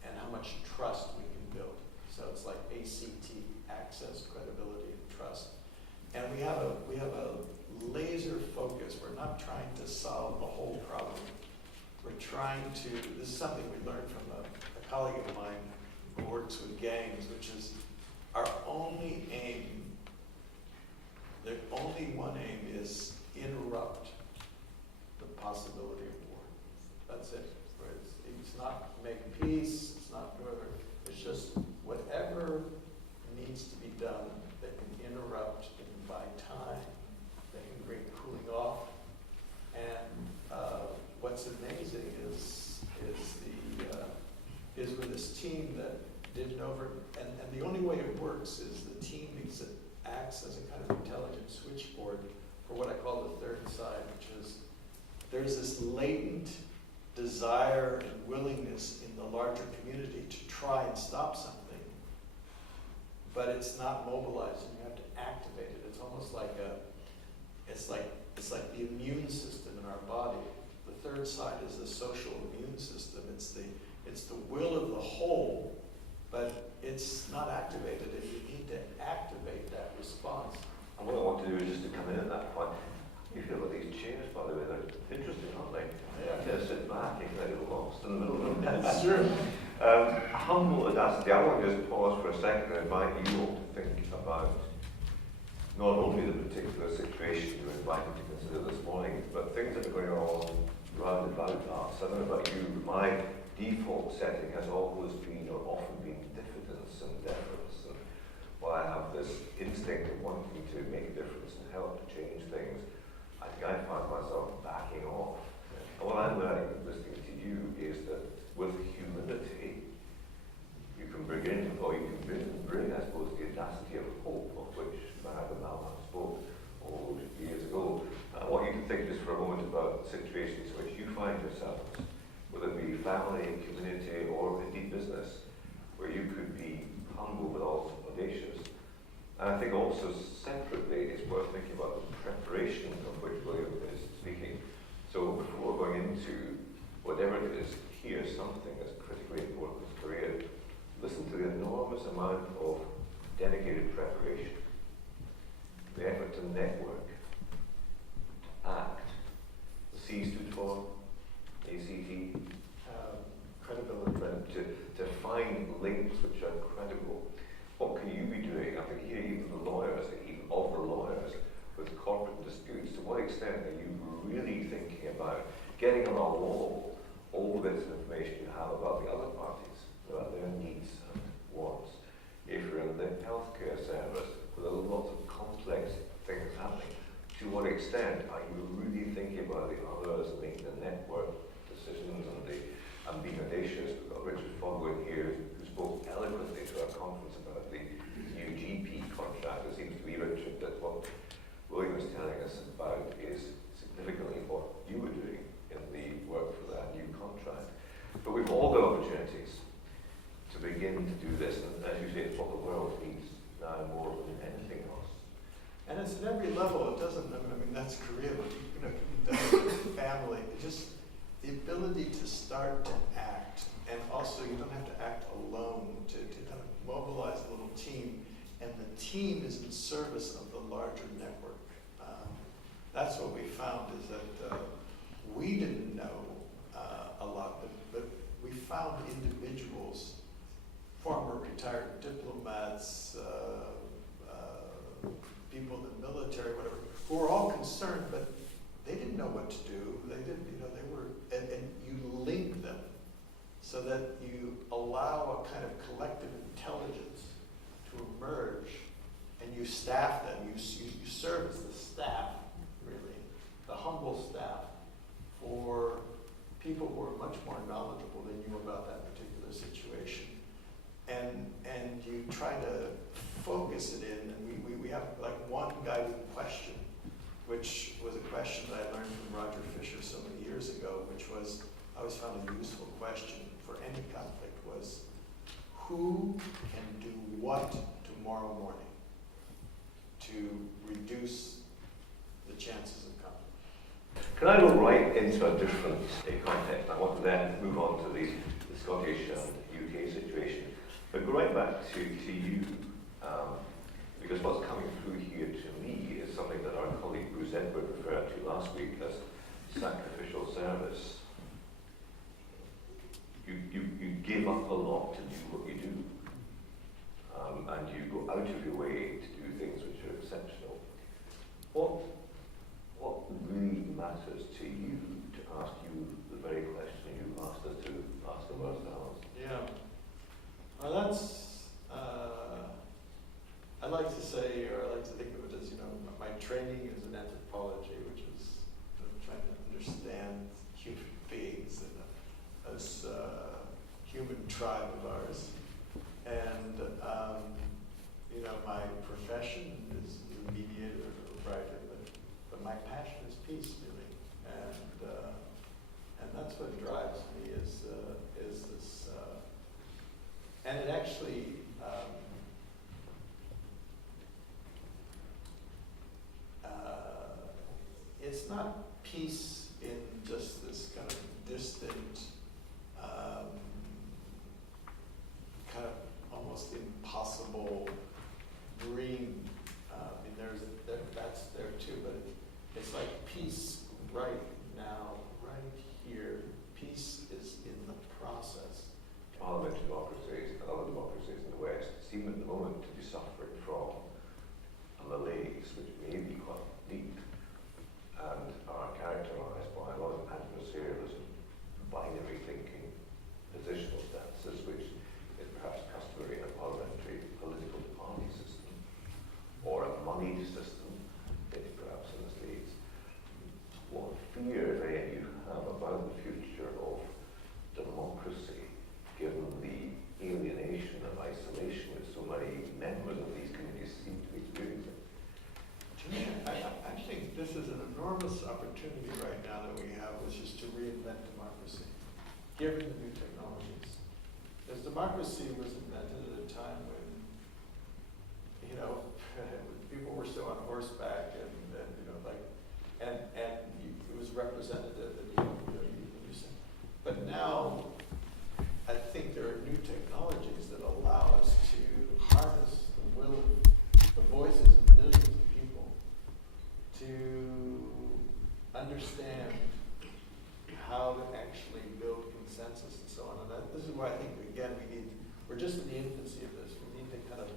and how much trust we can build. So it's like ACT, access, credibility, and trust. And we have a laser focus. We're not trying to solve the whole problem. We're trying to, this is something we learned from a colleague of mine who works with gangs, which is our only aim, the only one aim is interrupt the possibility of war. That's it. It's not make peace, it's not whatever. It's just whatever needs to be done that can interrupt and buy time, that can bring cooling off. And what's amazing is with this team that did it over, and the only way it works is the team acts as a kind of intelligent switchboard for what I call the third side, which is there's this latent desire and willingness in the larger community to try and stop something, but it's not mobilized, and you have to activate it. It's almost like it's like the immune system in our body. The third side is the social immune system. It's the will of the whole, but it's not activated, and you need to activate that response. And what I want to do is just to come in at that point. You feel like these chairs, by the way, they're interesting, aren't they? Yeah. You just sit back, you can get lost in the middle of them. That's true. Humble audacity. I want to just pause for a second and invite you all to think about not only the particular situation you're invited to consider this morning, but things that are going on round about us. I don't know about you, but my default setting has always been or often been diffidence and deference. And while I have this instinct of wanting to make a difference and help to change things, I think I find myself backing off. And what I'm learning listening to you is that with humility, you can bring, I suppose, the audacity of hope, of which Mahatma Gandhi spoke all those years ago. I want you to think just for a moment about situations in which you find yourselves, whether it be family, community, or indeed business, where you could be humble but also audacious. And I think also separately, it's worth thinking about the preparation of which William is speaking. So before going into whatever it is, here's something that's critically important in his career. Listen to the enormous amount of dedicated preparation, the effort to network, act. The C stood for ACT. Credibility. To find links which are credible. What can you be doing? I think here even the lawyers, even of the lawyers, with corporate disputes, to what extent are you really thinking about getting on a wall all the bits of information you have about the other parties, about their needs and wants? If you're in the healthcare service with lots of complex things happening, to what extent are you really thinking about the others and making the network decisions and being audacious? We've got Richard Foggo in here who spoke eloquently to our conference about the new GP contract. It seems to me, Richard, that what William was telling us about is significantly what you were doing in the work for that new contract. But we've all got opportunities to begin to do this, and as you say, it's what the world needs now more than anything else. And it's at every level. It doesn't, I mean, that's career, but family, just the ability to start to act, and also you don't have to act alone, to kind of mobilize a little team, and the team is in service of the larger network. That's what we found, is that we didn't know a lot, but we found individuals, former retired diplomats, people in the military, whatever, who were all concerned, but they didn't know what to do. They didn't, they were, and you link them so that you allow a kind of collective intelligence to emerge, and you staff them. You serve as the staff, really, the humble staff for people who are much more knowledgeable than you about that particular situation. And you try to focus it in, and we have like one guiding question, which was a question that I learned from Roger Fisher so many years ago, which was, I always found a useful question for any conflict, was who can do what tomorrow morning to reduce the chances of conflict? Can I go right into a different context? I want to then move on to the Scottish and UK situation. But go right back to you, because what's coming through here to me is something that our colleague Bruce Edward referred to last week as sacrificial service. You give up a lot to do what you do, and you go out of your way to do things which are exceptional. What really matters to you, to ask you the very question you asked us to ask of ourselves? Yeah. Well, that's, I like to say, or I like to think of it as, my training is in anthropology, which is trying to understand human beings and this human tribe of ours. And, my profession is a mediator or writer, but my passion is peace, really. And that's what drives me is this, and it actually, it's not peace in just this kind of distant, kind of almost impossible dream. That's there too, but it's like peace right now, right here. Peace is in the process. Parliamentary democracies and other democracies in the West seem at the moment to be suffering from a malaise which may be quite deep and are characterized by a lot of adversarialism, binary thinking, about the future of democracy, given the alienation and isolation that so many members of these communities seem to be experiencing? To me, I think this is an enormous opportunity right now that we have, which is to reinvent democracy, given the new technologies. Because democracy was invented at a time when, you know, people were still on horseback and you know, like, and it was representative and but now I think there are new technologies that allow us to harness the will, the voices of millions of people to understand how to actually build consensus and so on. And this is why I think, again, we're just in the infancy of this. We need to kind of,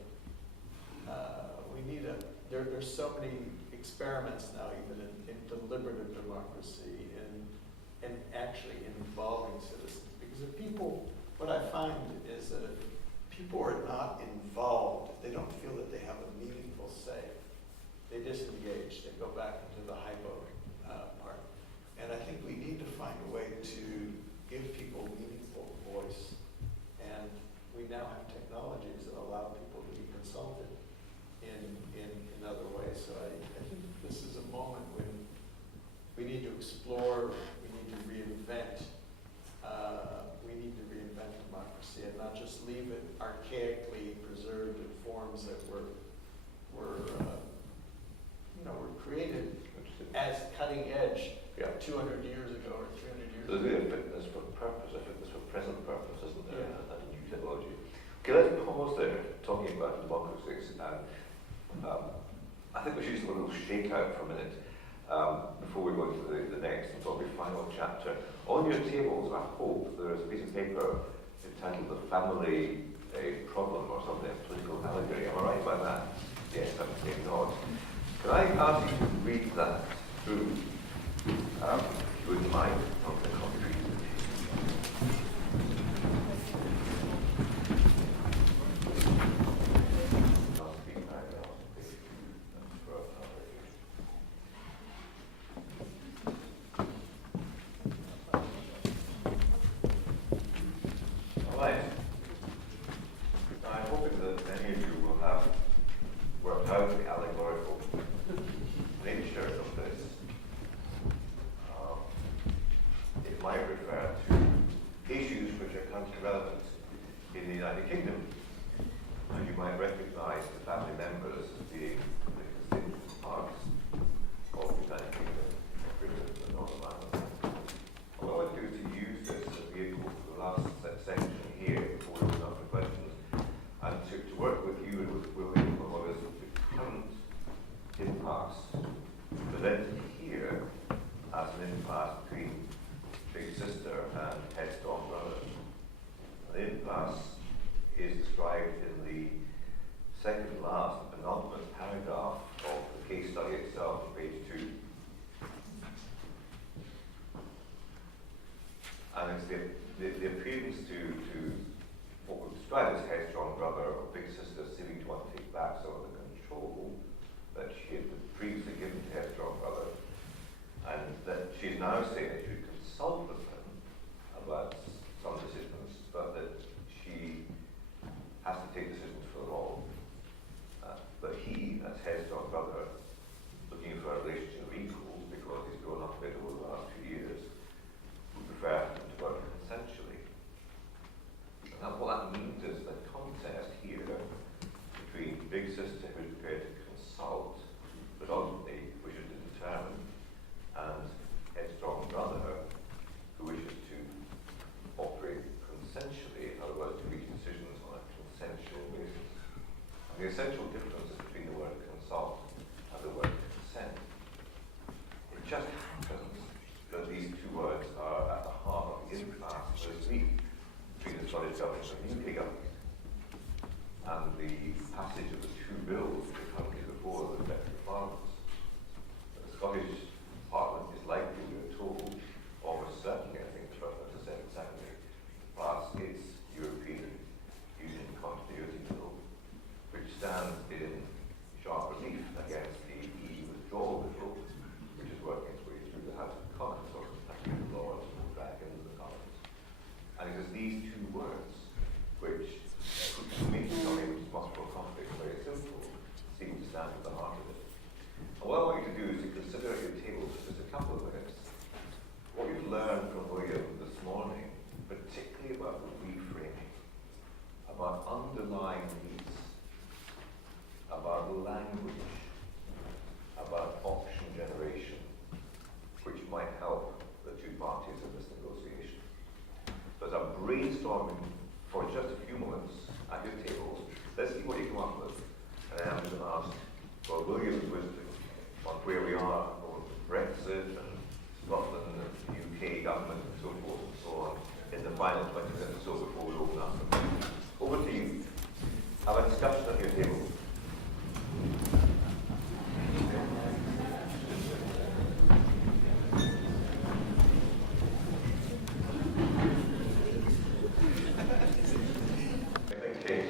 there's so many experiments now even in deliberative democracy and actually involving citizens. Because if people, what I find is that if people are not involved, they don't feel that they have a meaningful say. They disengage, they go back into the hypo part. And I think we need to find a way to give people meaningful voice. And we now have technologies that allow people to be consulted in other ways. So I think this is a moment when we need to explore, we need to reinvent democracy and not just leave it archaically preserved in forms that were created as cutting edge 200 years ago or 300 years ago. There's really a fitness for purpose, a fitness for present purpose, isn't there? Yeah. And new technology. Okay, let's pause there, talking about democracies, and I think we should just have a little shakeout for a minute before we go into the next and probably final chapter. On your tables, I hope there is a piece of paper entitled "The Family Problem" or something, a political allegory. Am I right by that? Yes, I'm saying not. Can I ask you to read that through? If you wouldn't mind, on the copy. The appearance to what we describe as headstrong brother or big sister seeming to want to take back some of the control that she had previously given to headstrong brother, and that she's now saying that she would consult with him about some decisions, but that she has to take decisions for them all. But he, as headstrong brother, looking for a relationship of equals because he's grown up a bit over the last 2 years, would prefer him to work consensually. And what that means is the contest here between big sister who's prepared to consult, but ultimately wishes to determine, and headstrong brother who wishes to operate consensually, in other words, to reach decisions on a consensual basis. And the essential difference between the word consult and the word consent, it just happens that these two words are at the heart of the impasse this week between the Scottish Government and the UK Government, and the passage of the two bills that come before the respective parliaments. The Scottish Parliament is likely, we are told, almost certainly, I think, to say exactly, pass its European Union Continuity Bill, which stands in sharp relief against the EU withdrawal bill, which is working its way through the House of Commons, or the Lords, brainstorming for just a few moments at your tables. Let's see what you come up with. And then I'm going to ask for William's wisdom on where we are on Brexit and Scotland and the UK government and so forth and so on in the final 20 minutes or so before we open up. Over to you. Have a discussion at your table.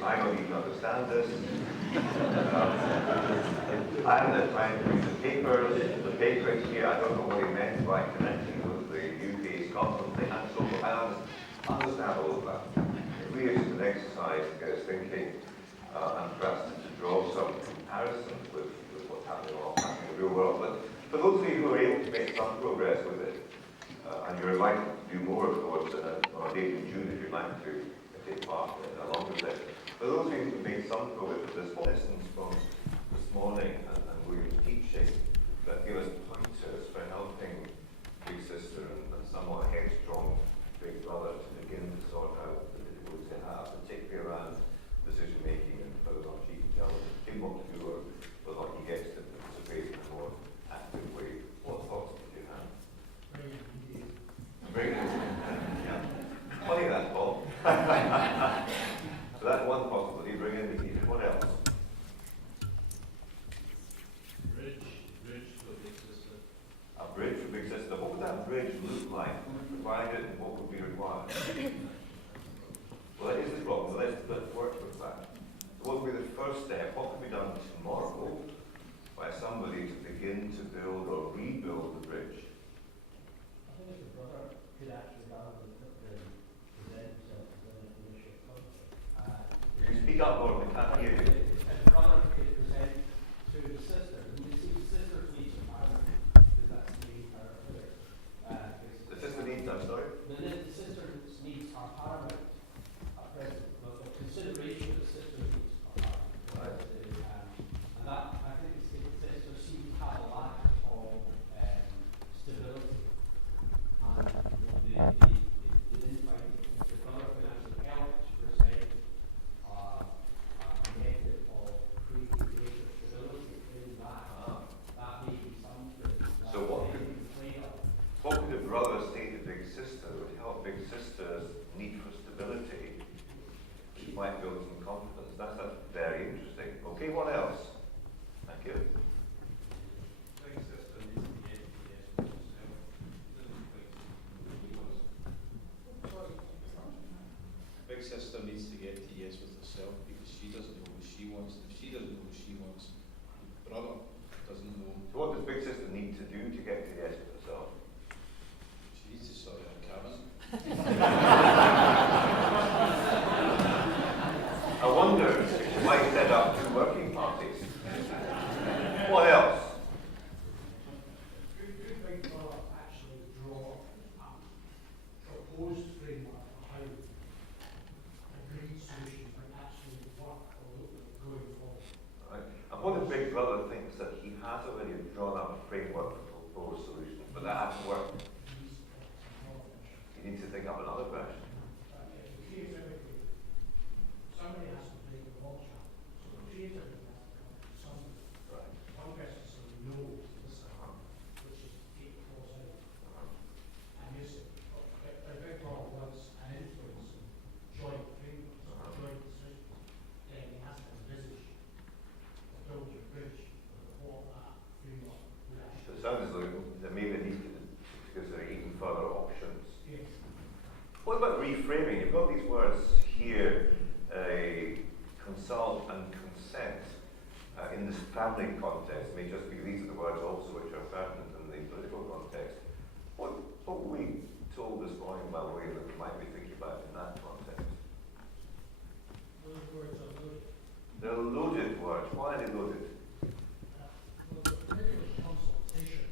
I don't even understand this. I haven't had time to read the papers. The paper is here. I don't know what he meant by connecting with the UK Scotland thing and so forth. I understand all of that. It really is an exercise to get us thinking and perhaps to draw some comparisons with what's happening or not happening in the real world. But for those of you who are able to make some progress with it, and you're invited to do more, of course, on a date in June if you'd like to take part in a longer session. For those of you who made some progress with this, lessons from this morning and William's teaching that give us pointers for helping Big Sister and somewhat headstrong Big Brother to begin to sort out the difficulties they have, particularly around decision making and whether or not she can tell him what to do or whether or not he gets to participate in a more active way. What thoughts did you have? Very good. Yeah. Funny that, Paul. So that's one possibility. Bring in the key. What else? Bridge for Big Sister. A bridge for Big Sister. What would that bridge look like? Who would provide it and what would be required? Well, that is the problem. Let's work with that. What would be the first step? What could be done tomorrow by somebody to begin to build or rebuild the bridge? I think if the brother could actually rather than present himself as an initial conflict. Can you speak up more? I can't hear you. If the brother could present to the sister, and you see the sister's needs are paramount, because that's the main character. The sister needs, I'm sorry? The sister's needs are paramount at present. But the consideration of the sister's needs are paramount. Right. And that, I think the sister seems to have a lack of stability. And the insight, if the brother can actually help to present a method of creating greater stability in that may be something that So what they could- can play on. What could a brother say to Big Sister that would help Big Sister's need for stability, which might build some confidence? That's very interesting. Okay, what else? Thank you. Big Sister needs to get yes with herself. Big Sister needs to get to yes with herself because she doesn't know what she wants. If she doesn't know what she wants, the brother doesn't know. So what does Big Sister need to do to get to yes with herself? She needs to sort out a cabin. I wonder if she might set up 2 working parties. What else? Could Big Brother actually draw a proposed framework for how agreed solutions might actually work or look like going forward? Right. And what if Big Brother thinks that he has already drawn up a framework for proposed solutions, but that hasn't worked? He needs to think up another version. Creativity, somebody has to play the ball shot. So creativity has to come from somebody. Right. One person says no to this which is take the force out. And you say, a Big Brother wants an influence in joint frameworks or joint decisions, then he has to envisage or build a bridge for what that framework would So actually it sounds as though there may be a need to consider even further options. Yes. What about reframing? You've got these words here, consult and consent. In this family context, may just be these are the words also which are pertinent in the political context. What were we told this morning by William that we might be thinking about in that context? Those words are loaded. They're loaded words. Why are they loaded? Well, the particular consultation,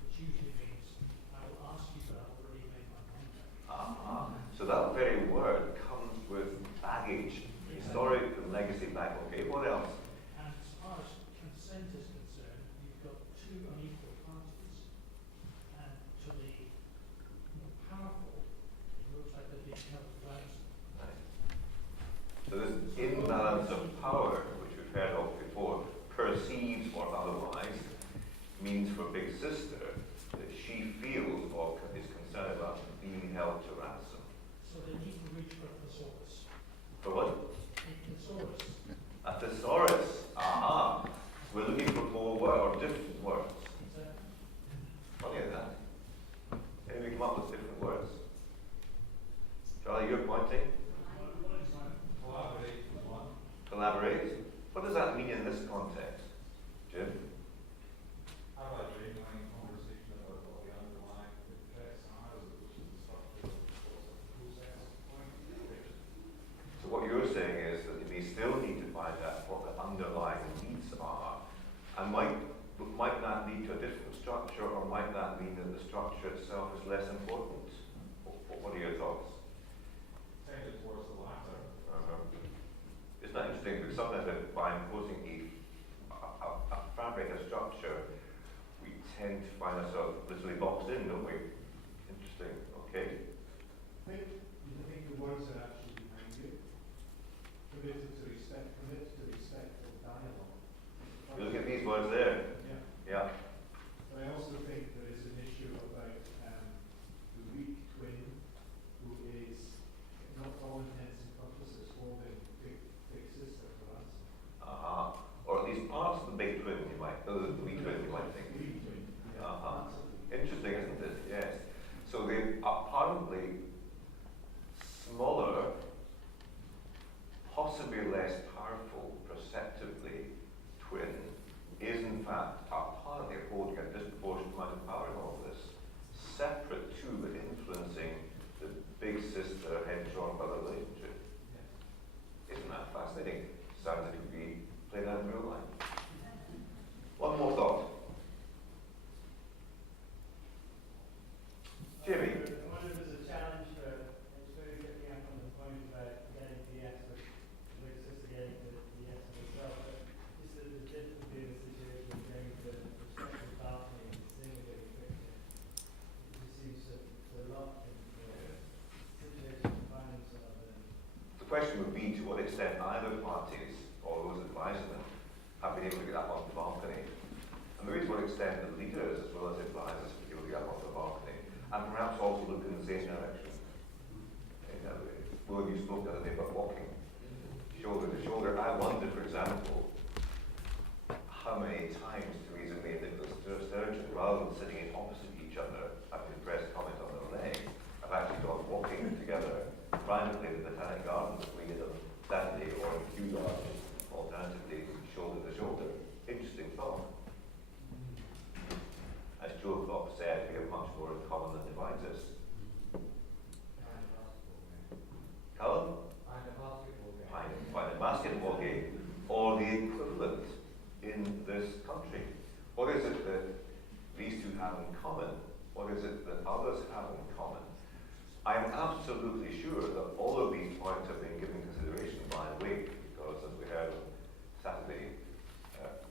which usually means I will ask you, but I've already made my mind up. So that very word comes with baggage, historic and legacy baggage. Okay, what else? And as far as consent is concerned, you've got 2 unequal parties, and itself as less important? What are your thoughts? Tended towards the latter. Isn't that interesting? Because sometimes by imposing a fabric, a structure, we tend to find ourselves literally boxed in, don't we? Interesting. Okay. I think the words are actually behind you. Committed to respectful dialogue. You look at these words there. Yeah. Yeah. But I also think there is an issue about the weak twin who is, not for all intents and purposes, holding big sister for us. Or at least parts of the big twin, you might, the wee twin, you might think. Weak twin. Yeah. Absolutely. Interesting, isn't it? Yes. So the apparently smaller, possibly less powerful, perceptibly, twin is in fact apparently holding a disproportionate amount of power in all of this, separate to but influencing the big sister head-strong brother relationship. Yeah. Isn't that fascinating? Sounds like it could be played out in real life. One more thought. Jimmy. I wonder if there's a challenge for, it's very picking up on the point about getting the yes, but big sister getting the yes of itself, but is that the difficulty in the situation of going to respectful balcony and seeing a big picture? It just seems to a lot in the situation we find themselves in. The question would be to what extent either parties or those advising them have been able to get up on the balcony. And there is to what extent the leaders as well as advisors have been able to get up on the balcony and perhaps also look in the same direction. Will, you spoke the other day about walking shoulder to shoulder. I wonder, for example, how many times Theresa May and Nicola Sturgeon, rather than sitting in opposite each other having a press comment on their leg, have actually gone walking together, privately in the Botanic Gardens, the three of them, that day, or in Kew Gardens, alternatively, shoulder to shoulder. Interesting thought. As Joe Klopp said, we have much more in common than divides us. Callum? Find a basketball game, or the equivalent in this country. What is it that these two have in common? What is it that others have in common? I am absolutely sure that all of these points have been given consideration by weight, because as we heard on Saturday,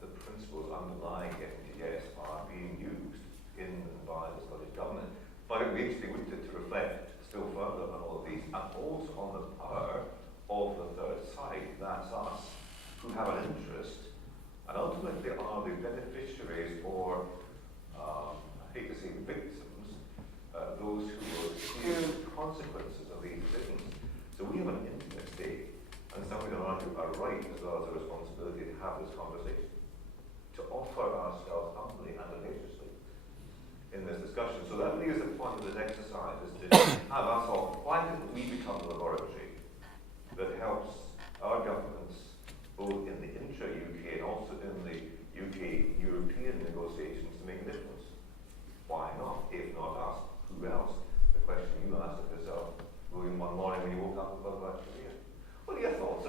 the principles underlying getting to yes are being used in and by the Scottish Government. But it would be interesting, wouldn't it, to reflect still further on all of these, and also on the power of the third side, that's us, who have an interest, and ultimately are the beneficiaries or, I hate to say victims, those who will experience the consequences of these decisions. So we have an intimate stake, and some would argue a right as well as a responsibility to have this conversation, to offer ourselves humbly and audaciously in this discussion. So that really is the point of this exercise, is to have us all, why didn't we become the laboratory that helps our governments, both in the intra-UK and also in the UK-European negotiations, to make a difference? Why not? If not us, who else? The question you asked of yourself, William, one morning when you woke up and thought about career. What are your thoughts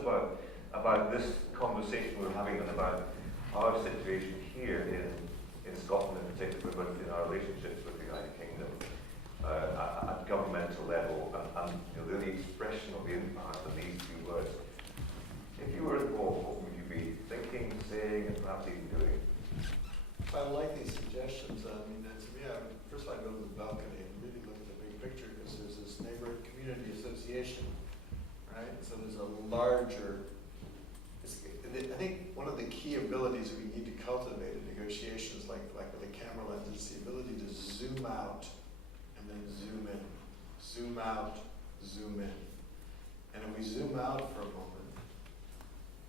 about this conversation we're having and about our situation here in Scotland in particular, but in our relationships with the United Kingdom at governmental level, and the expression of the impact of these two words? If you were involved, what would you be thinking, saying, and perhaps even doing? I like these suggestions. I mean, to me, first of all, I go to the balcony and really look at the big picture, because there's this neighborhood community association, right? So there's a larger, I think one of the key abilities we need to cultivate in negotiations, like with a camera lens, is the ability to zoom out and then zoom in. Zoom out, zoom in. And if we zoom out for a moment,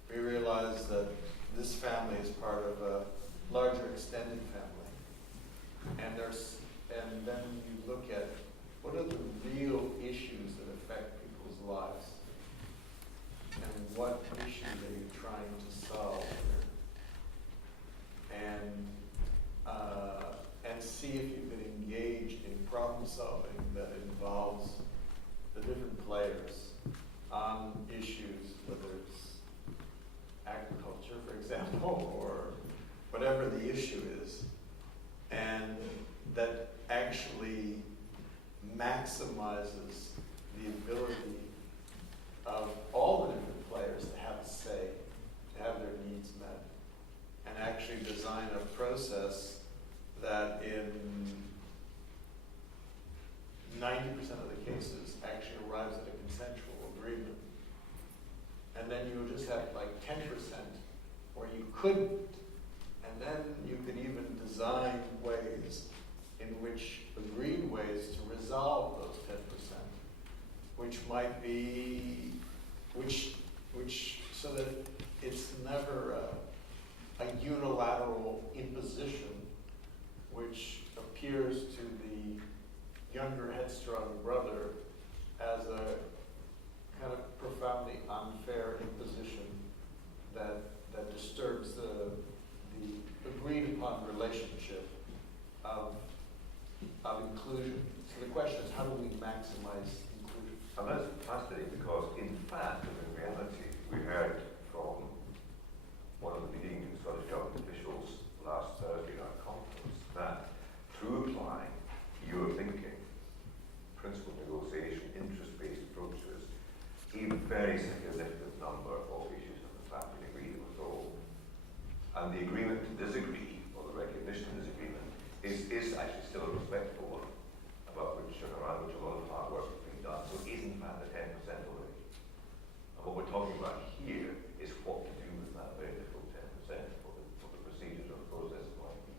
we realize that this family is part of a larger extended family. And then you look at what are the real issues that affect people's lives, and what issues are you trying to solve here, and see if you can engage in problem solving that involves the different players on issues, whether it's agriculture, for example, or whatever the issue is, and that actually maximizes the ability of all the different players to have a say, to have their needs met, and actually design a process that in 90% of the cases actually arrives at a consensual agreement. And then you just have like 10% where you couldn't, and then you could even design ways in which, agreed ways to resolve those 10%, which might be, so that it's never a unilateral imposition which appears to the younger headstrong brother as a kind of profoundly unfair imposition that disturbs the agreed upon relationship of inclusion. So the question is, how do we maximize inclusion? And that's fascinating because, in fact, in reality, we heard from one of the leading Scottish government officials last Thursday at our conference that through applying your thinking, principal negotiation, interest-based approaches, a very significant number of issues have in fact been agreed and resolved. And the agreement to disagree, or the recognition of disagreement, is actually still a respectful one, about which, around which a lot of hard work has been done. So it is in fact the 10% already. And what we're talking about here is what to do with that very difficult 10%, what the procedures or processes might be.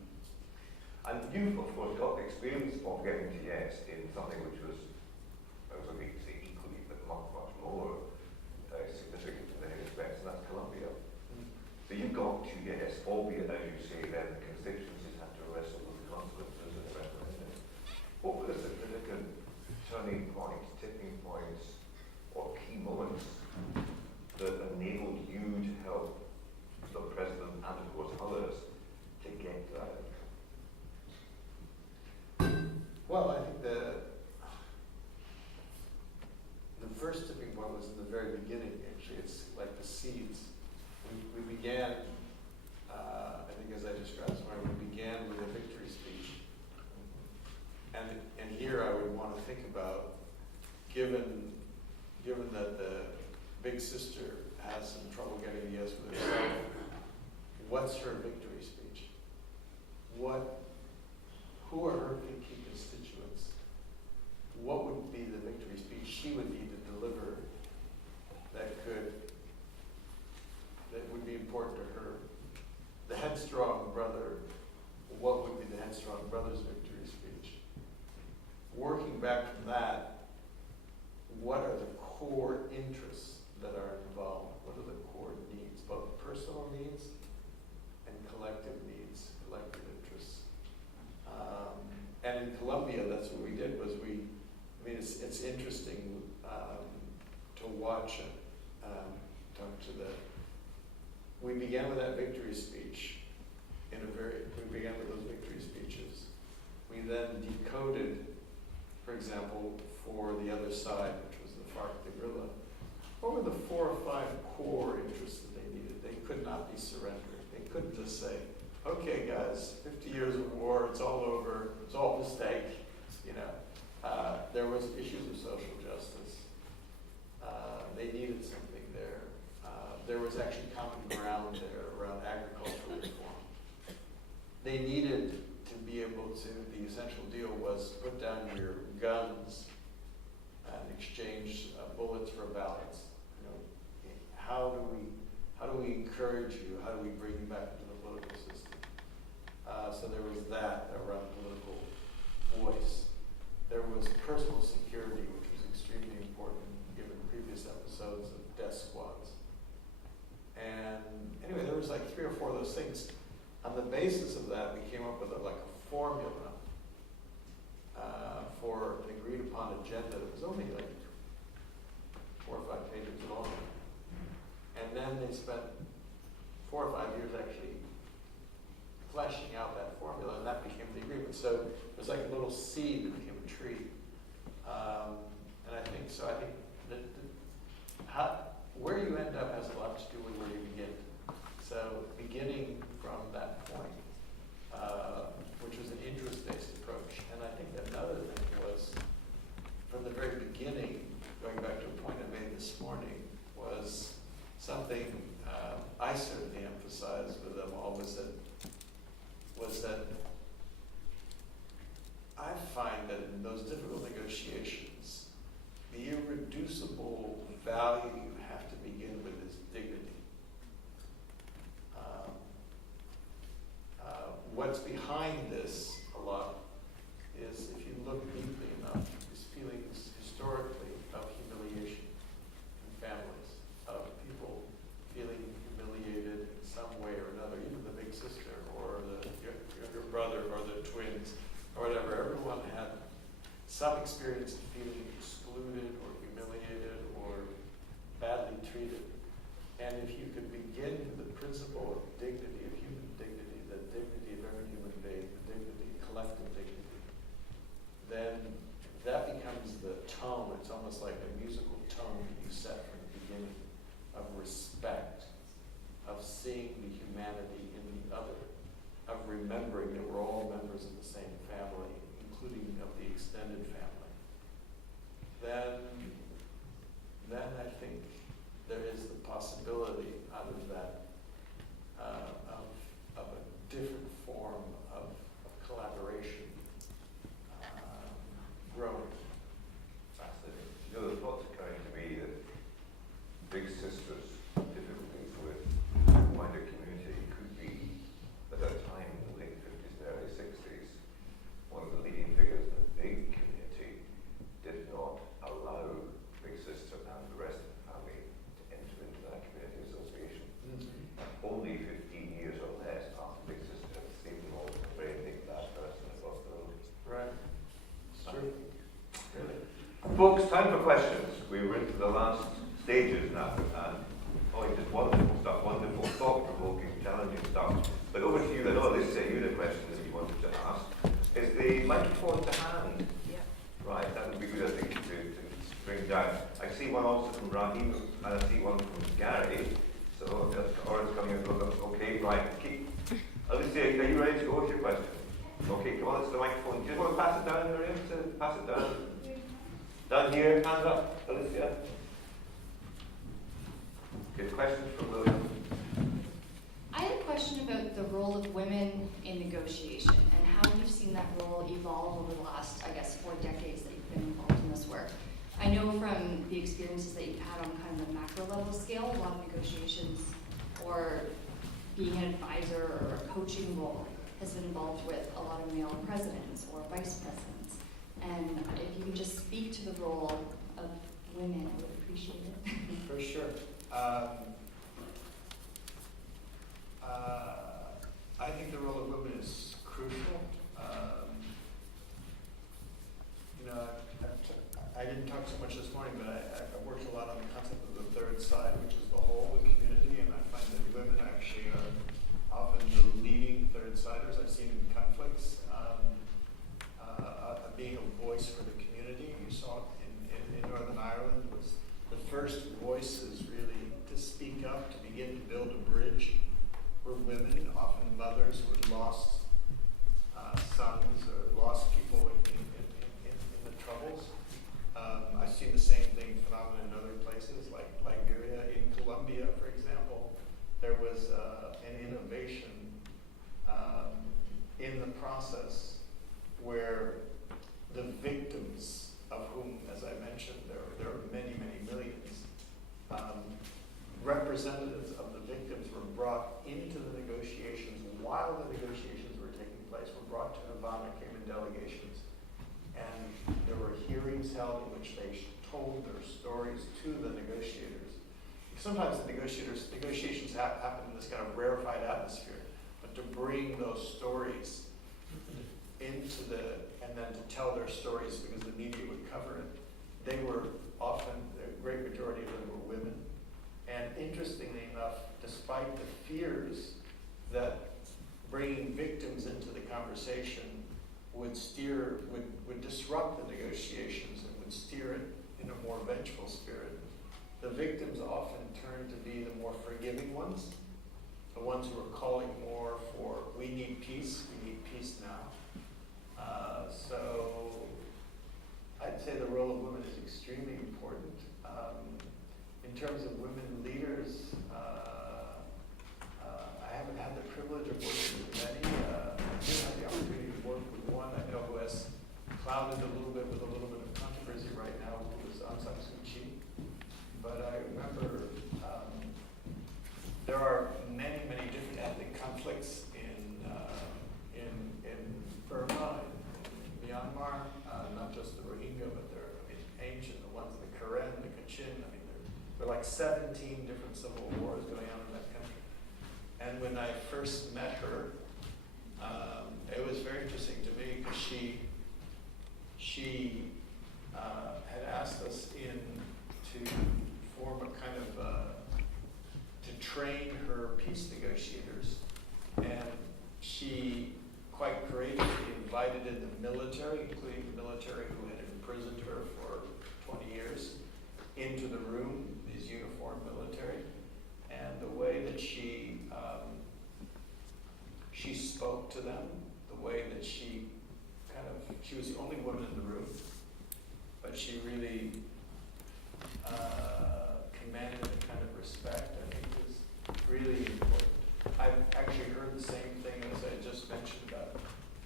And you've, of course, got the experience of getting to yes in something which was, I was going to say equally, but much, much more significant in many respects, and that's Colombia. So you've got to yes, albeit, as you say, then the constituencies had to wrestle with the consequences of the referendum. What were the significant turning points, tipping points, or key moments that enabled you to help the President and, of course, others to get to that? Well, I think the first tipping point was in the very beginning, actually. It's like the seeds. We began, I think as I described somewhere, we began with a victory speech. And here I would want to think about, given that the big sister has some trouble getting a yes with herself, what's her victory speech? Who are her key constituents? What would be the victory speech she would need to deliver that would be important to her? The headstrong brother, what would be the headstrong brother's victory speech? Working back from that, what are the core interests that are involved? What are the core needs, both personal needs and collective needs, collective interests? And in Colombia, that's what we did. It's interesting to watch it. We began with that victory speech. We began with those victory speeches. We then decoded, for example, for the other side, which was the FARC, the guerrilla, what were the 4 or 5 core interests that they needed? They could not be surrendered. They couldn't just say, okay, guys, 50 years of war, it's all over, it's all a mistake. There was issues of social justice. They needed something there. There was actually common ground there around agricultural reform. They needed to be able to, the essential deal was put down your guns and exchange bullets for ballots. How do we encourage you? How do we bring you back into the political system? So there was that around political voice. There was personal security, which was extremely important given previous episodes of death squads. And anyway, there was like 3 or 4 of those things. On the basis of that, we came up with a formula for an agreed upon agenda that was only like 4 or 5 pages long. And then they spent 4 or 5 years actually fleshing out that formula, and that became the agreement. So it was like a little seed that became a tree. And I think where you end up has a lot to do with where you begin. So beginning from that point, which was an interest-based approach. And I think another thing was some experience of feeling excluded or humiliated or badly treated. And if you could begin with the principle of dignity, of human dignity, the dignity of every human being, the dignity, collective dignity, then that becomes the tone. It's almost like a musical tone that you set from the beginning of respect, of seeing the humanity in the other, of remembering that we're all members of the same family, including of the extended family. Then I think there is the possibility out of that, of a different form of collaboration growing. Fascinating. You know, the thoughts occurring to me that big sisters' difficulties with wider community could be, at that time in the late 50s and early 60s, one of the leading figures in the big community did not allow big sister and the rest of the family to enter into that community association. Only 15 years or less after big sister had saved them all from a very big bad person across the road. Right. It's true. Really. Folks, time for questions. We were into the last stages now, and just wonderful stuff, wonderful, thought-provoking, challenging stuff. But over to you, I know Alicia, you had a question that you wanted to ask. Is the microphone to hand? Yeah. Right, that would be good, I think, to bring down. I see one also from Raheem, and I see one from Gary. So, or it's coming in. Okay, right. Alicia, are you ready to go with your question? Okay, come on, it's the microphone. Do you want to pass it down, Miriam? To pass it down? Down here, hands up, Alicia. Good questions from William. I had a question about the role of women in negotiation and how you've seen that role evolve over the last, 4 decades that you've been involved in this work. I know from the experiences that you've had on kind of a macro level scale, a lot of negotiations or being an advisor or a coaching role has been involved with a lot of male presidents or vice presidents. And if you could just speak to the role of women, I would appreciate it. For sure. I think the role of women is crucial. I didn't talk so much this morning, but I worked a lot on the concept of the third side, which is the whole, the community, and I find that women actually are often the leading third-siders. I've seen in conflicts, being a voice for the community. You saw it in Northern Ireland was the first voices really to speak up, to begin to build a bridge, were women, often mothers who had lost sons or lost people in the Troubles. I've seen the same phenomenon in other places, like Liberia. In Colombia, for example, there was an innovation in the process where the victims, of whom, as I mentioned, there are many, many millions, representatives of the victims were brought into the negotiations while the negotiations were taking place, were brought to Havana, came in delegations, and there were hearings held in which they told their stories to the negotiators. Sometimes the negotiations happen in this kind of rarefied atmosphere, but to bring those stories into and then to tell their stories because the media would cover it, they were often, the great majority of them were women. And interestingly enough, despite the fears that bringing victims into the conversation would disrupt the negotiations and would steer it in a more vengeful spirit, the victims often turned to be the more forgiving ones, the ones who are calling more for, we need peace now. So I'd say the role of women is extremely important. In terms of women leaders, I haven't had the privilege of working with many. I did have the opportunity to work with one I know who has clouded a little bit with a little bit of controversy right now, who is Aung San Suu Kyi. But I remember there are many, many different ethnic conflicts in Burma, in Myanmar, not just the Rohingya, but they're ancient, the ones, the Karen, the Kachin. There are like 17 different civil wars going on in that country. And when I first met her, it was very interesting to me because she had asked us in to form a kind of, to train her peace negotiators. And she quite courageously invited in the military, including the military who had imprisoned her for 20 years, into the room, these uniformed military. And the way that she spoke to them, the way that she was the only woman in the room, but she really commanded a kind of respect, I think was really important. I've actually heard the same thing as I just mentioned about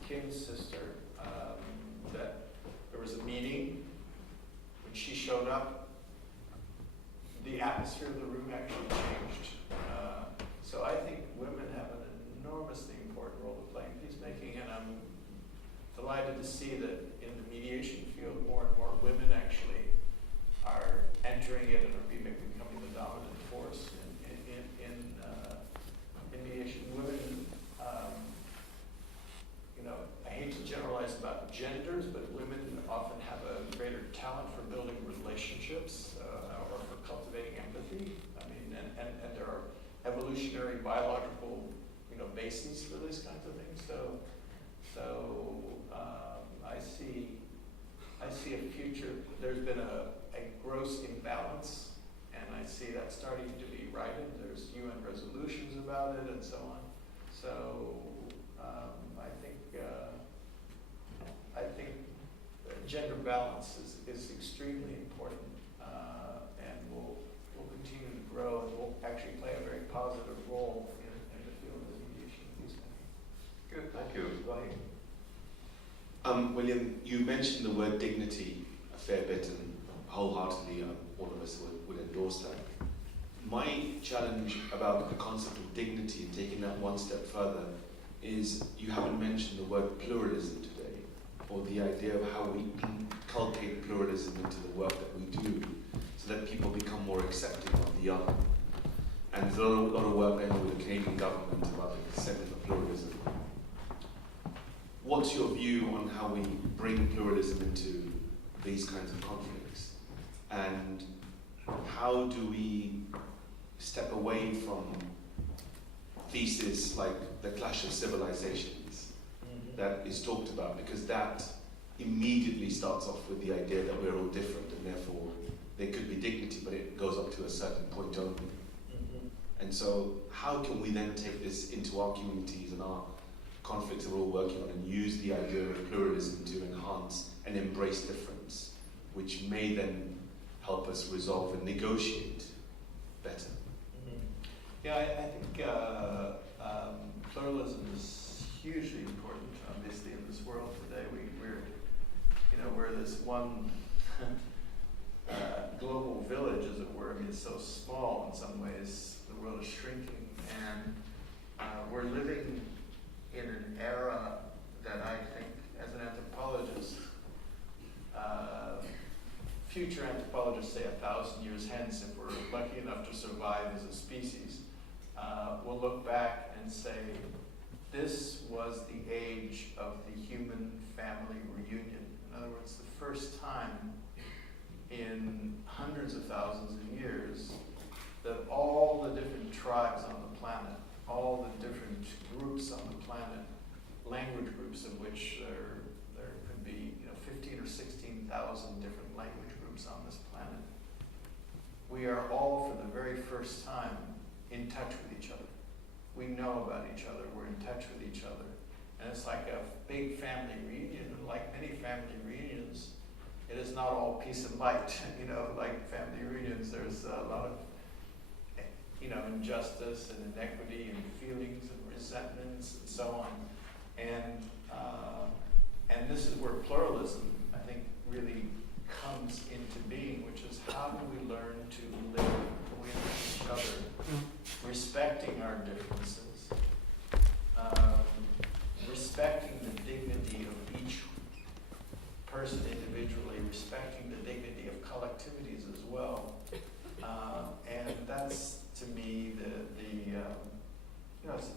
Kim's sister, that there was a meeting, when she showed up, the atmosphere of the room actually changed. So I think women have an enormously important role to play in peacemaking, and I'm delighted to see that in the mediation field, more and more women actually are entering it and are becoming the dominant force in mediation. Women, I hate to generalize about genders, but women often have a greater talent for building relationships or for cultivating empathy. I mean, and there are evolutionary biological bases for these kinds of things. So I see a future. There's been a gross imbalance, and I see that starting to be righted. There's UN resolutions about it, and so on. So I think gender balance is extremely important, and will continue to grow, and will actually play a very positive role in the field of mediation and peacemaking. Good, thank you. Right. William, you mentioned the word dignity a fair bit, and wholeheartedly all of us would endorse that. My challenge about the concept of dignity and taking that one step further is you haven't mentioned the word pluralism today, or the idea of how we inculcate pluralism into the work that we do so that people become more accepting of the other. And there's a lot of work going on with the Canadian government about the concept of pluralism. What's your view on how we bring pluralism into these kinds of conflicts? And how do we step away from theses like the clash of civilizations that is talked about? Because that immediately starts off with the idea that we're all different, and therefore there could be dignity, but it goes up to a certain point only. And so how can we then take this into our communities and our conflicts that we're all working on, and use the idea of pluralism to enhance and embrace difference, which may then help us resolve and negotiate better? Yeah, I think pluralism is hugely important, obviously, in this world today. We're this one global village, as it were. I mean, it's so small in some ways. The world is shrinking, and we're living in an era that I think, as an anthropologist, future anthropologists say 1,000 years hence, if we're lucky enough to survive as a species, we'll look back and say, this was the age of the human family reunion. In other words, the first time in hundreds of thousands of years that all the different tribes on the planet, all the different groups on the planet, language groups of which there could be 15 or 16,000 different language groups on this planet, we are all for the very first time in touch with each other. We know about each other, we're in touch with each other. And it's like a big family reunion, and like many family reunions, it is not all peace and light. Like family reunions, there's a lot of injustice and inequity and feelings and resentments and so on. And this is where pluralism, I think, really comes into being, which is how do we learn to live with each other, respecting our differences, respecting the dignity of each person individually, respecting the dignity of collectivities as well. And that's, to me,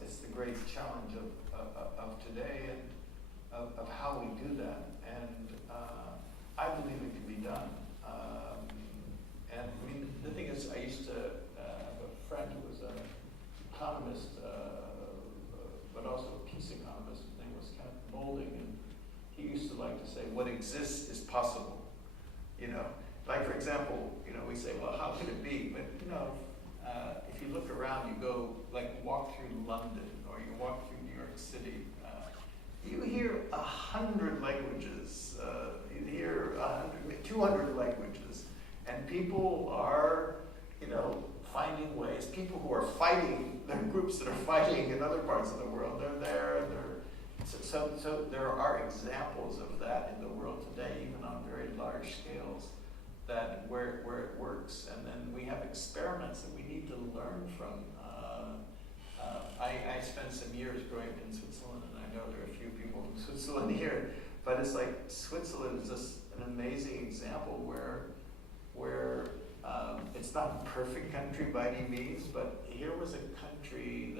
it's the great challenge of today, and of how we do that. And done. And I mean, the thing is, I used to have a friend who was an economist, but also a peace economist. His name was Kenneth Molding, and he used to like to say, what exists is possible. You know, like for example, you know, we say, well, how could it be? But you know, if you look around, you go like walk through London or you walk through New York City, you hear 100 languages, you hear 200 languages, and people are, you know, finding ways. People who are fighting, there are groups that are fighting in other parts of the world. They're there. So there are examples of that in the world today, even on very large scales, that where it works. And then we have experiments that we need to learn from. I spent some years growing up in Switzerland, and I know there are a few people from Switzerland here, but it's like Switzerland is just an amazing example where it's not a perfect country by any means, but here was a country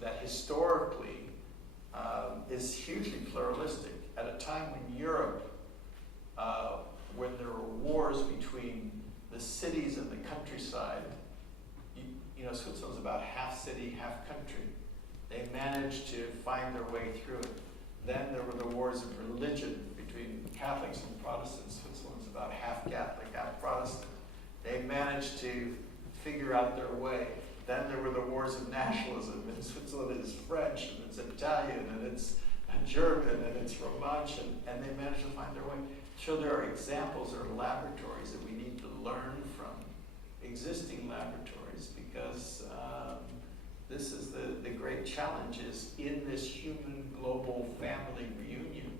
that historically is hugely pluralistic at a time when Europe, when there were wars between the cities and the countryside. You know, Switzerland's about half city, half country. They managed to find their way through it. Then there were the wars of religion between Catholics and Protestants. Switzerland's about half Catholic, half Protestant. They managed to figure out their way. Then there were the wars of nationalism. In Switzerland it's French, and it's Italian, and it's German, and it's Romansh, and they managed to find their way. So there are examples, there are laboratories that we need to learn from, existing laboratories, because this is the great challenge is in this human global family reunion.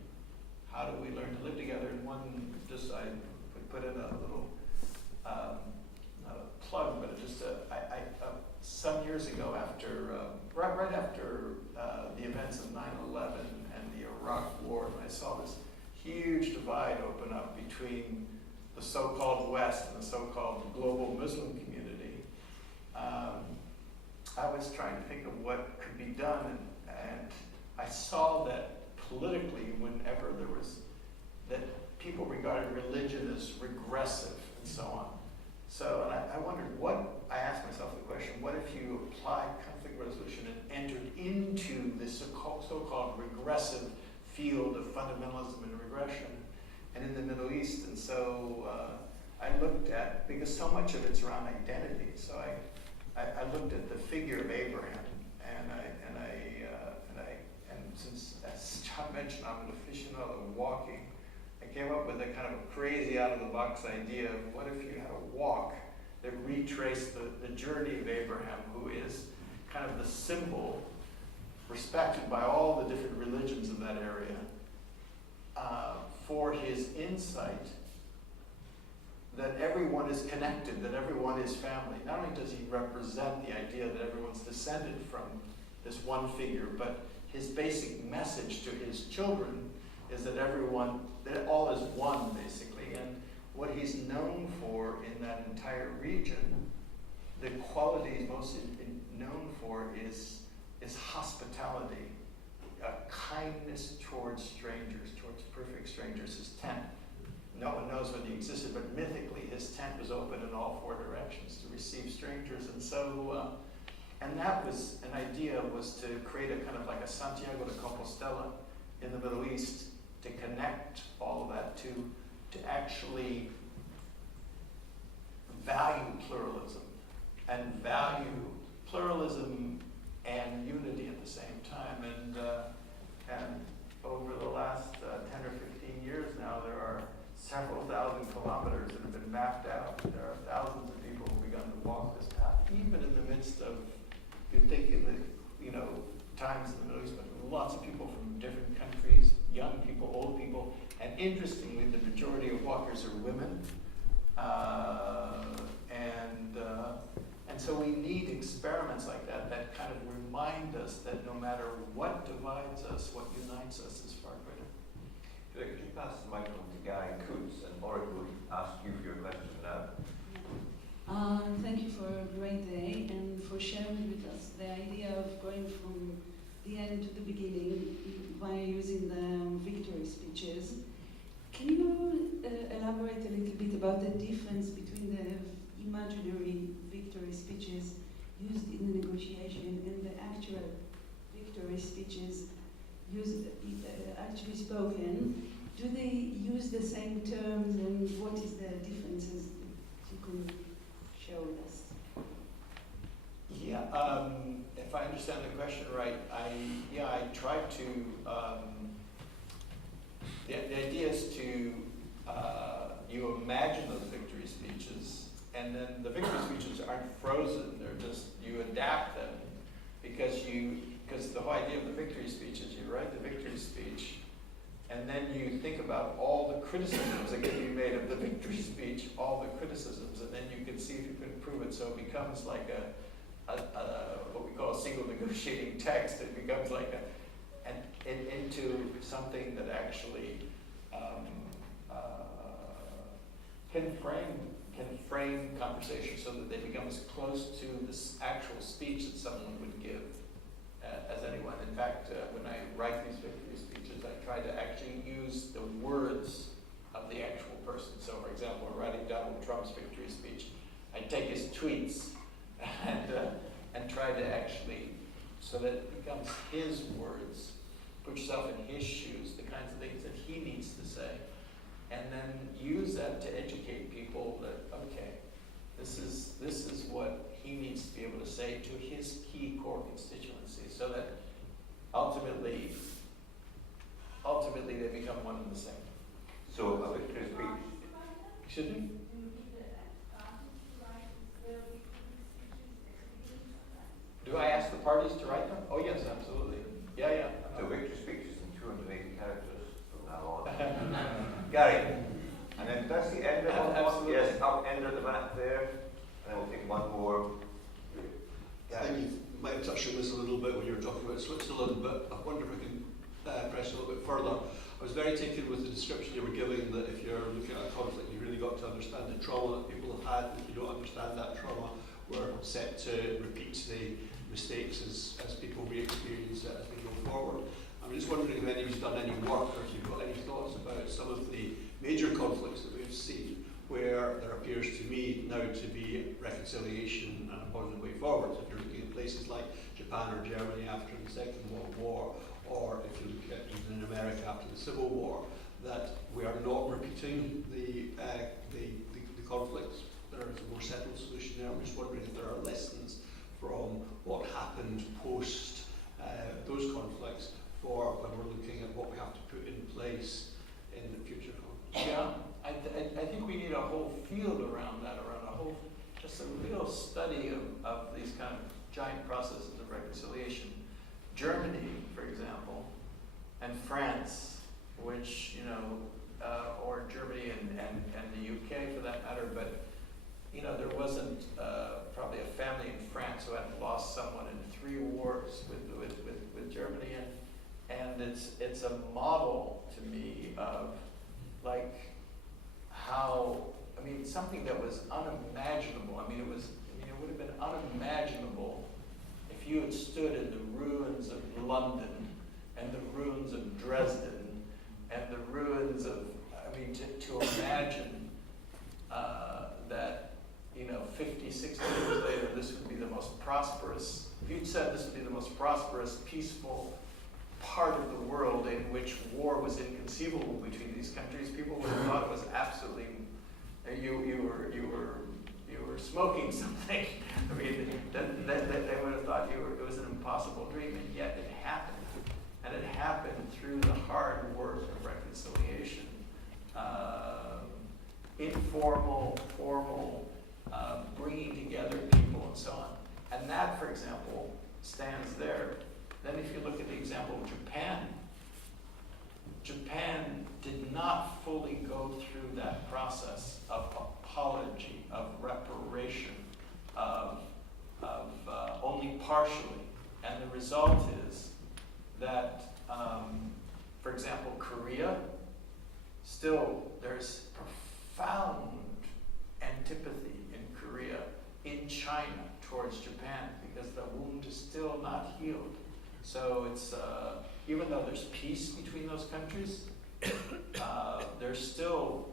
How do we learn to live together? And one, just I put in a little, not a plug, but just some years ago after, right after the events of 9/11 and the Iraq War, I saw this huge divide open up between the so-called West and the so-called global Muslim community. I was trying to think of what could be done, and I saw that politically, whenever there was, that people regarded religion as regressive and so on. So I wondered I asked myself the question, what if you applied conflict resolution and entered into this so-called regressive field of fundamentalism and regression, and in the Middle East? And so I looked at, because so much of it's around identity, so I looked at the figure of Abraham, and since, as John mentioned, I'm an aficionado of walking, I came up with a kind of a crazy out-of-the-box idea of what if you had a walk that retraced the journey of Abraham, who is kind of the symbol, respected by all the different religions in that area, for his insight that everyone is connected, that everyone is family. Not only does he represent the idea that everyone's descended from this one figure, but his basic message to his children is that that all is one, basically. And what he's known for in that entire region, the quality he's most known for is hospitality, kindness towards strangers, towards perfect strangers. His tent, no one knows whether he existed, but mythically his tent was open in all four directions to receive strangers. And so, and that was an idea, was to create a kind of like a Santiago de Compostela in the Middle East, to connect all of that, to actually value pluralism and unity at the same time. And over the last 10 or 15 years now, there are several thousand kilometers that have been mapped out. There are thousands of people who have begun to walk this path, even in the midst of, you'd think in the, times in the Middle East, but lots of people from different countries, young people, old people, and interestingly, the majority of walkers are women. And so we need experiments like that kind of remind us that no matter what divides us, what unites us is far greater. Could you pass the microphone to Guy Coots, and Laura will ask you for your question now. Thank you for a great day and for sharing with us the idea of going from the end to the beginning by using the victory speeches. Can you about the difference between the imaginary victory speeches used in the negotiation and the actual victory speeches used, actually spoken. Do they use the same terms, and what is the differences that you can share with us? Yeah, if I understand the question right, I try to, the idea is to, you imagine those victory speeches, and then the victory speeches aren't frozen, they're just, you adapt them, because the whole idea of the victory speech is you write the victory speech, and then you think about all the criticisms that can be made of the victory speech, all the criticisms, and then you can see if you can improve it, so it becomes like what we call a single negotiating text. It becomes like into something that actually can frame conversation so that they become as close to this actual speech that someone would give as anyone. In fact, when I write these victory speeches, I try to actually use the words of the actual person. So, for example, in writing Donald Trump's victory speech, I take his tweets and try to actually, so that it becomes his words, put yourself in his shoes, the kinds of things that he needs to say, and then use that to educate people that, okay, this is what he needs to be able to say to his key core constituency, so that ultimately they become one and the same. So a victory speech. Excuse me? Do I ask the parties to write them? Oh yes, absolutely. Yeah. So victory speech is in 280 characters from now on. Gary, and then that's the end of one. Absolutely. Yes, up end of the back there, and then we'll take one more. I think you might have touched on this a little bit when you were talking about Switzerland, but I wonder if we can press a little bit further. I was very taken with the description you were giving, that if you're looking at a conflict, you really got to understand the trauma that people have had. If you don't understand that trauma, we're set to repeat the mistakes as people re-experience it as we go forward. I'm just wondering if anybody's done any work, or if you've got any thoughts about some of the major conflicts that we've seen, where there appears to me now to be reconciliation and a positive way forward. So if you're looking at places like Japan or Germany after the Second World War, or if you look at even in America after the Civil War, that we are not repeating the conflicts. There is a more settled solution there. I'm just wondering if there are lessons from what happened post those conflicts for when we're looking at what we have to put in place in the future conflicts. Yeah, I think we need a whole field around that, just a real study of these kind of giant processes of reconciliation. Germany, for example, and France, which, or Germany and the UK for that matter, but there wasn't probably a family in France who hadn't lost someone in 3 wars with Germany, and it's a model to me of like how, something that was unimaginable. It would have been unimaginable if you had stood in the ruins of London and the ruins of Dresden and the ruins of, to imagine that 50, 60 years later, this would be the most prosperous, if you'd said this would be the most prosperous, peaceful part of the world in which war was inconceivable between these countries, people would have thought it was absolutely, you were smoking something. They would have thought it was an impossible dream, and yet it happened. And it happened through the hard work of reconciliation. Informal, formal, bringing together people and so on. And that, for example, stands there. Then if you look at the example of Japan did not fully go through that process of apology, of reparation, of only partially. And the result is that, for example, Korea, still there's profound antipathy in Korea, in China, towards Japan, because the wound is still not healed. So it's, even though there's peace between those countries, there's still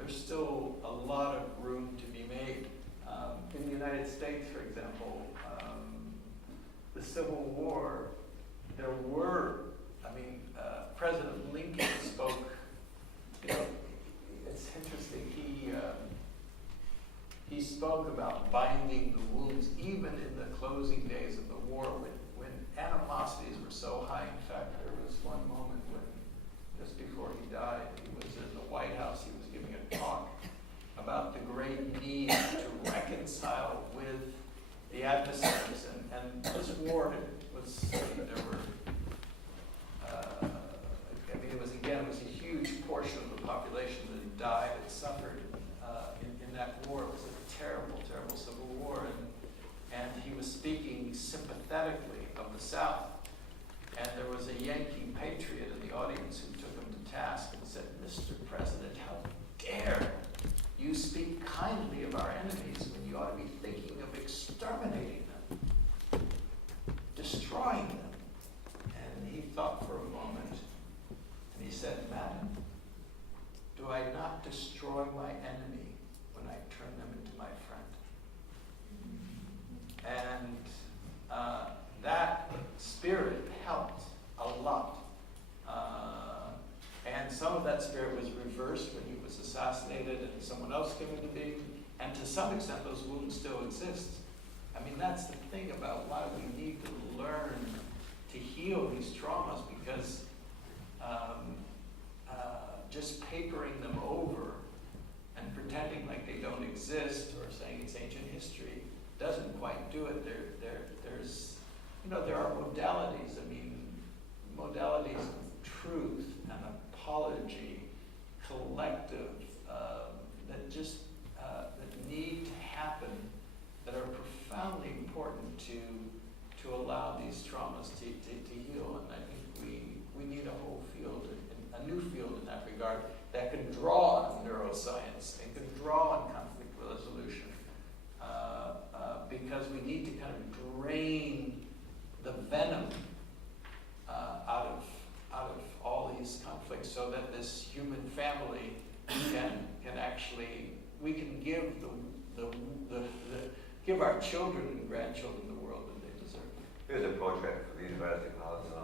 there's still a lot of room to be made. In the United States, for example, the Civil War, there were, President Lincoln spoke, it's interesting, he spoke about binding the wounds even in the closing days of the war when animosities were so high. In fact, there was one moment when, just before he died, he was in the White House, he was giving a talk about the great need to reconcile with the adversaries. And this war was, there were, it was a huge portion of the population that died and suffered in that war. It was a terrible, terrible civil war. And he was speaking sympathetically of the South. And there was a Yankee patriot in the audience who took him to task and said, "Mr. President, how dare you speak kindly of our enemies when you ought to be thinking of exterminating them, destroying them?" And he thought for a moment, and he said, "Madam, do I not destroy my enemy when I turn them into my friend?" And that spirit helped a lot. And some of that spirit was reversed when he was assassinated and someone else came into being. And to some extent, those wounds still exist. That's the thing about why we need to learn to heal these traumas, because just papering them over and pretending like they don't exist or saying it's ancient history doesn't quite do it. There are modalities. Modalities of truth and apology, collective, that need to happen, that are profoundly important to allow these traumas to heal. And I think we need a whole field, a new field in that regard, that can draw on neuroscience and can draw on conflict resolution, because we need to kind of drain the venom out of all these conflicts, so that this human family can actually, we can give give our children and grandchildren the world that they deserve. Here's a project for the University of Palestine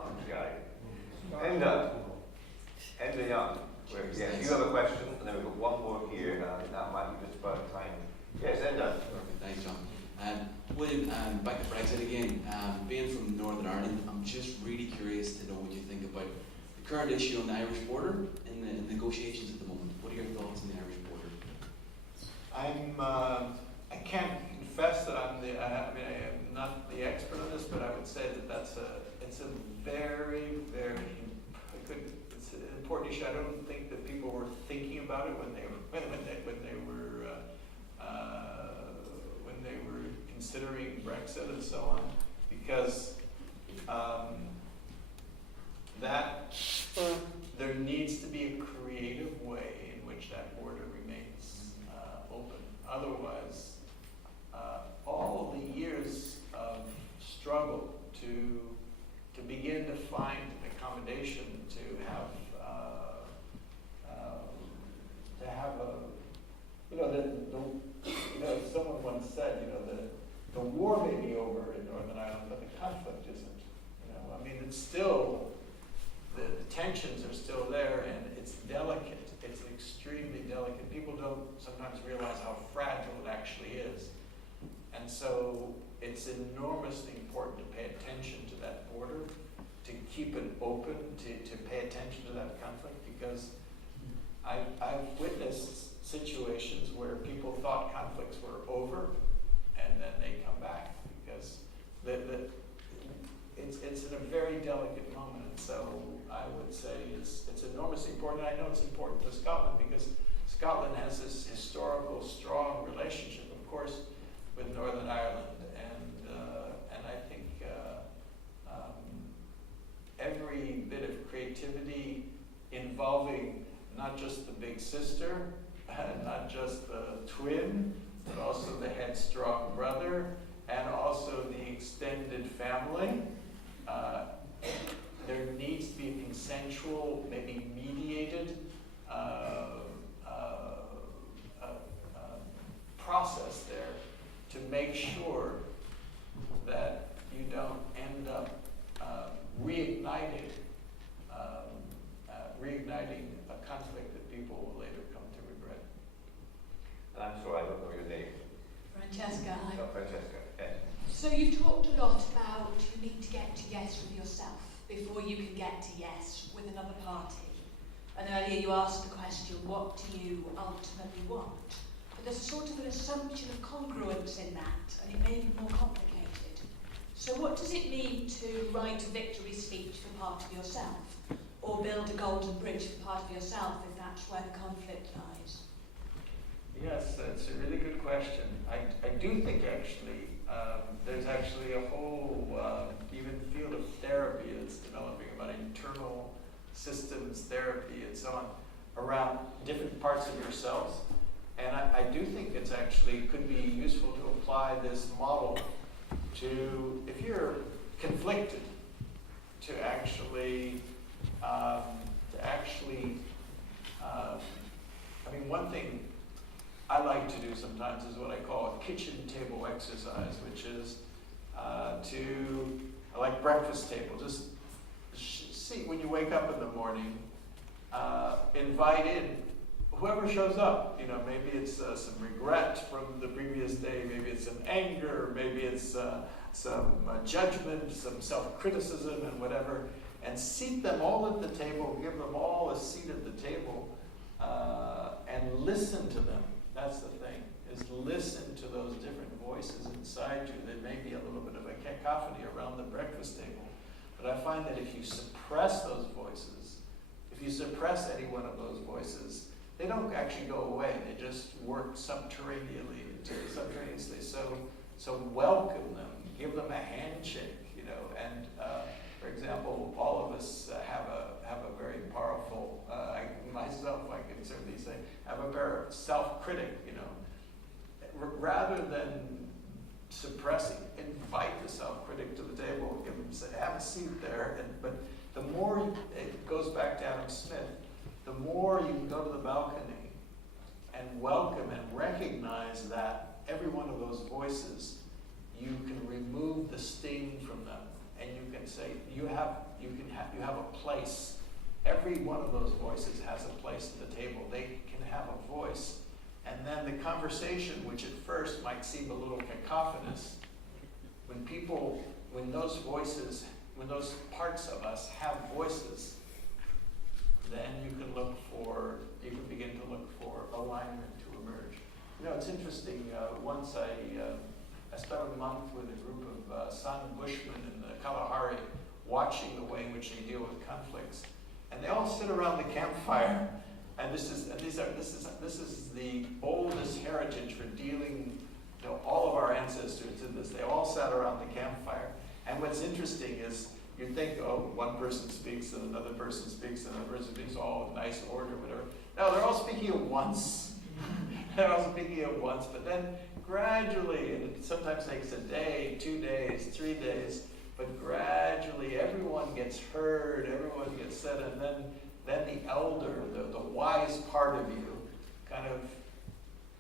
Enda Young. Yes, you have a question, and then we've got one more here, and that might be just about time. Yes, Enda. Perfect, thanks, John. William, back to Brexit again. Being from Northern Ireland, I'm just really curious to know what you think about the current issue on the Irish border in the negotiations at the moment. What are your thoughts on the Irish border? I can't confess that I am not the expert on this, but I would say that it's a very, very it's an important issue. I don't think that people were thinking about it when they were considering Brexit and so on, because that there needs to be a creative way in which that border remains open. Otherwise, all the years of struggle to begin to find an accommodation, to have someone once said, the war may be over in Northern Ireland, but the conflict isn't. It's still, the tensions are still there, and it's delicate. It's extremely delicate. People don't sometimes realize how fragile it actually is. And so it's enormously important to pay attention to that border, to keep it open, to pay attention to that conflict, because I've witnessed situations where people thought conflicts were over, and then they come back, because it's in a very delicate moment. And so I would say it's enormously important. I know it's important to Scotland, because Scotland has this historical, strong relationship, of course, with Northern Ireland, and I think every bit of creativity involving not just the big sister, not just the twin, but also the headstrong brother, and also the extended family. There needs to be a consensual, maybe mediated So you've talked a lot about you need to get to yes with yourself before you can get to yes with another party. And earlier you asked the question, what do you ultimately want? But there's a sort of an assumption of congruence in that, and it may be more complicated. So what does it mean to write a victory speech for part of yourself, or build a golden bridge for part of yourself if that's where the conflict lies? Yes, that's a really good question. I do think actually there's actually a whole even field of therapy that's developing about internal systems therapy and so on around different parts of yourselves. And I do think it's actually could be useful to apply this model to, if you're conflicted, to actually, I mean, one thing I like to do sometimes is what I call a kitchen table exercise, which is I like breakfast table. Just see when you wake up in the morning, invite in whoever shows up. You know, maybe it's some regret from the previous day, maybe it's some anger, maybe it's some judgment, some self-criticism and whatever, and seat them all at the table, give them all a seat at the table, and listen to them. That's the thing, is listen to those different voices inside you. There may be a little bit of a cacophony around the breakfast table, but I find that if you suppress those voices, if you suppress any one of those voices, they don't actually go away. They just work subterraneously. So welcome them, give them a handshake, you know. And for example, all of us have a very powerful. Myself, I can certainly say, have a very self-critic, you know. Rather than suppressing, invite the self-critic to the table, give them, say, have a seat there. But the more it goes back to Adam Smith, the more you can go to the balcony and welcome and recognize that every one of those voices, you can remove the sting from them, and you can say you have a place. Every one of those voices has a place at the table. They can have a voice. And then the conversation, which at first might seem a little cacophonous, when those voices, when those parts of us have voices, then you can begin to look for alignment to emerge. You know, it's interesting, once I spent a month with a group of San Bushmen in the Kalahari, watching the way in which they deal with conflicts. And they all sit around the campfire, and this is the oldest heritage for dealing. You know, all of our ancestors did this. They all sat around the campfire. And what's interesting is you think, oh, one person speaks and another person speaks and another person speaks, all in nice order, whatever. No, they're all speaking at once. They're all speaking at once, but then gradually, and it sometimes takes a day, 2 days, 3 days. But gradually, everyone gets heard, everyone gets said, and then the elder, the wise part of you, kind of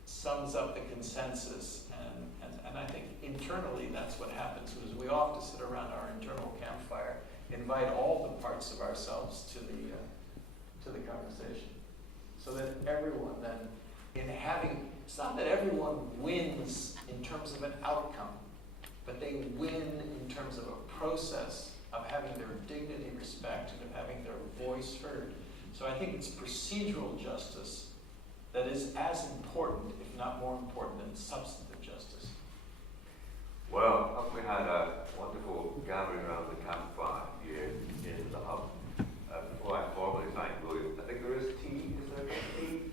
sums up the consensus. And I think internally, that's what happens. Is we all have to sit around our internal campfire, invite all the parts of ourselves to the conversation, so that everyone then, it's not that everyone wins in terms of an outcome, but they win in terms of a process of having their dignity respected, of having their voice heard. So I think it's procedural justice that is as important, if not more important, than substantive justice. Well, we had a wonderful gathering around the campfire here in the hub. Before I formally thank William, I think there is tea. Is there tea?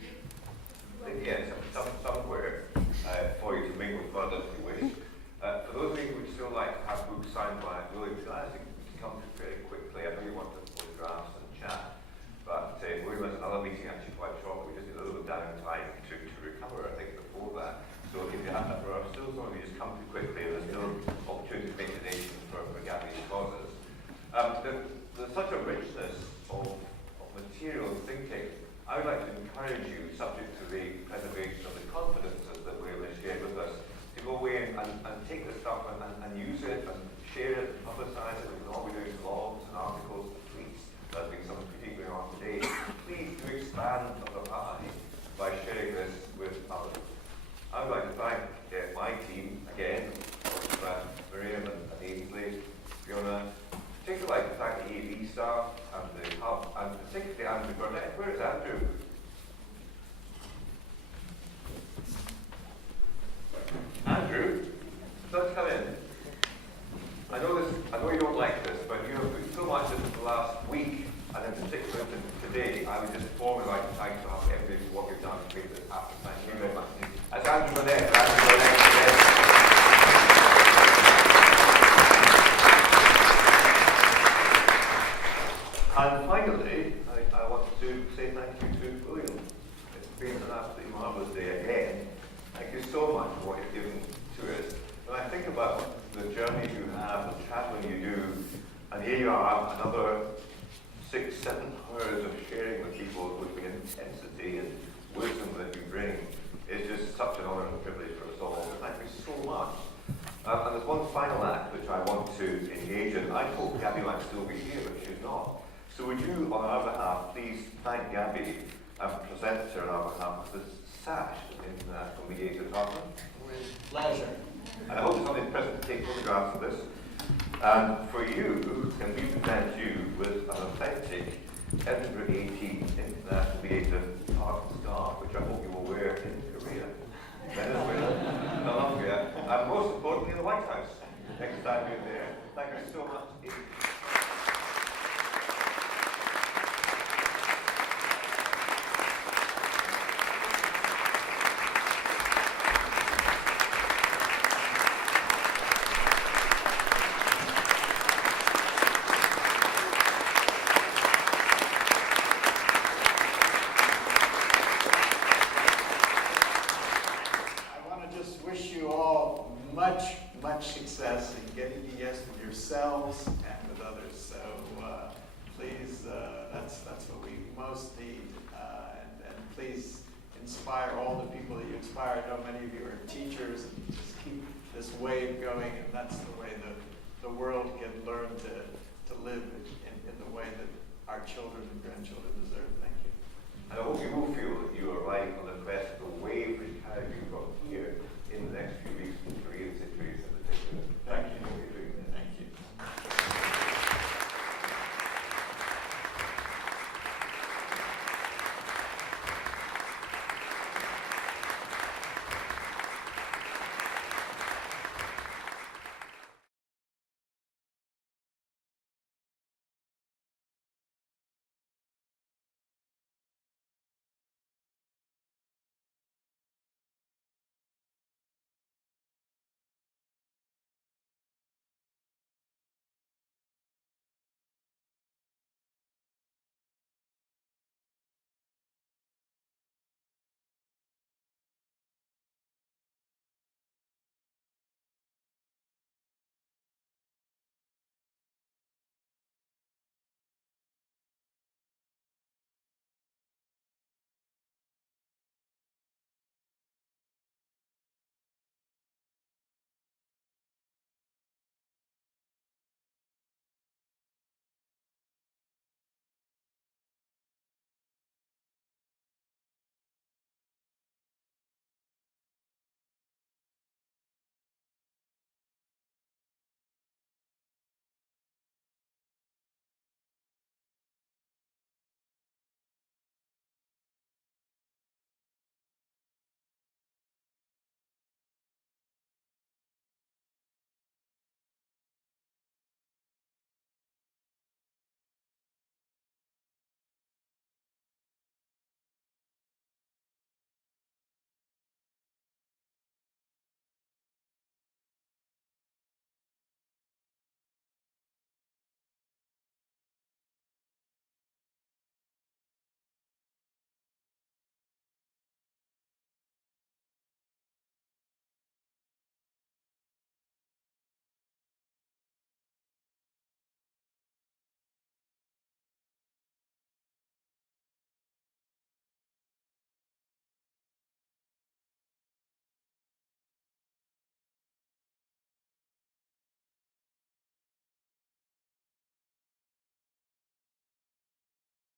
Yes, somewhere for you to mingle further if you wish. For those of you who would still like to have books signed by William, can I ask you to come to very quickly? I know you want to photographs and chat, but William has another meeting actually quite shortly. We just need a little bit of downtime to recover, I think, before that. So if you have that, there are still some of you just come too quickly, there's still opportunity to make donations for Gary's causes. There's such a richness of material thinking. I would like to encourage you, subject to the preservation of the confidences that William has shared with us, to go away and take this stuff and use it and share it and publicize it. We can all be doing blogs and articles and tweets. There's been some tweeting going on today. Please do expand the eye by sharing this with others. I would like to thank my team again, of Maria Annette. Thank you, Annette. And finally, I want to say thank you to William. It's been an absolutely marvellous day again. Thank you so much for what you've given to us. When I think about the journey you have, the travelling you do, and here you are, another 6-7 hours of sharing with people with the intensity and wisdom that you bring, is just such an honour and a privilege for us all. So thank you so much. And there's one final act which I want to engage in. I hope Gabby might still be here, but she's not. So would you, on our behalf, please thank Gabby and present her on our behalf with this sash of the International Mediator Department. With pleasure. And I hope somebody present to take photographs of this. And for you, can we present you with an authentic Edinburgh 18 International Mediator Art scarf, which I hope you will wear in Korea, Venezuela, Colombia, and most importantly in the White House next time you're there. Thank you so much. Much success in getting to yes with yourselves and with others. So please, that's what we most need. And please inspire all the people that you inspire. I know many of you are teachers, and just keep this wave going. And that's the way the world can learn to live in the way that our children and grandchildren deserve. Thank you. And I hope you will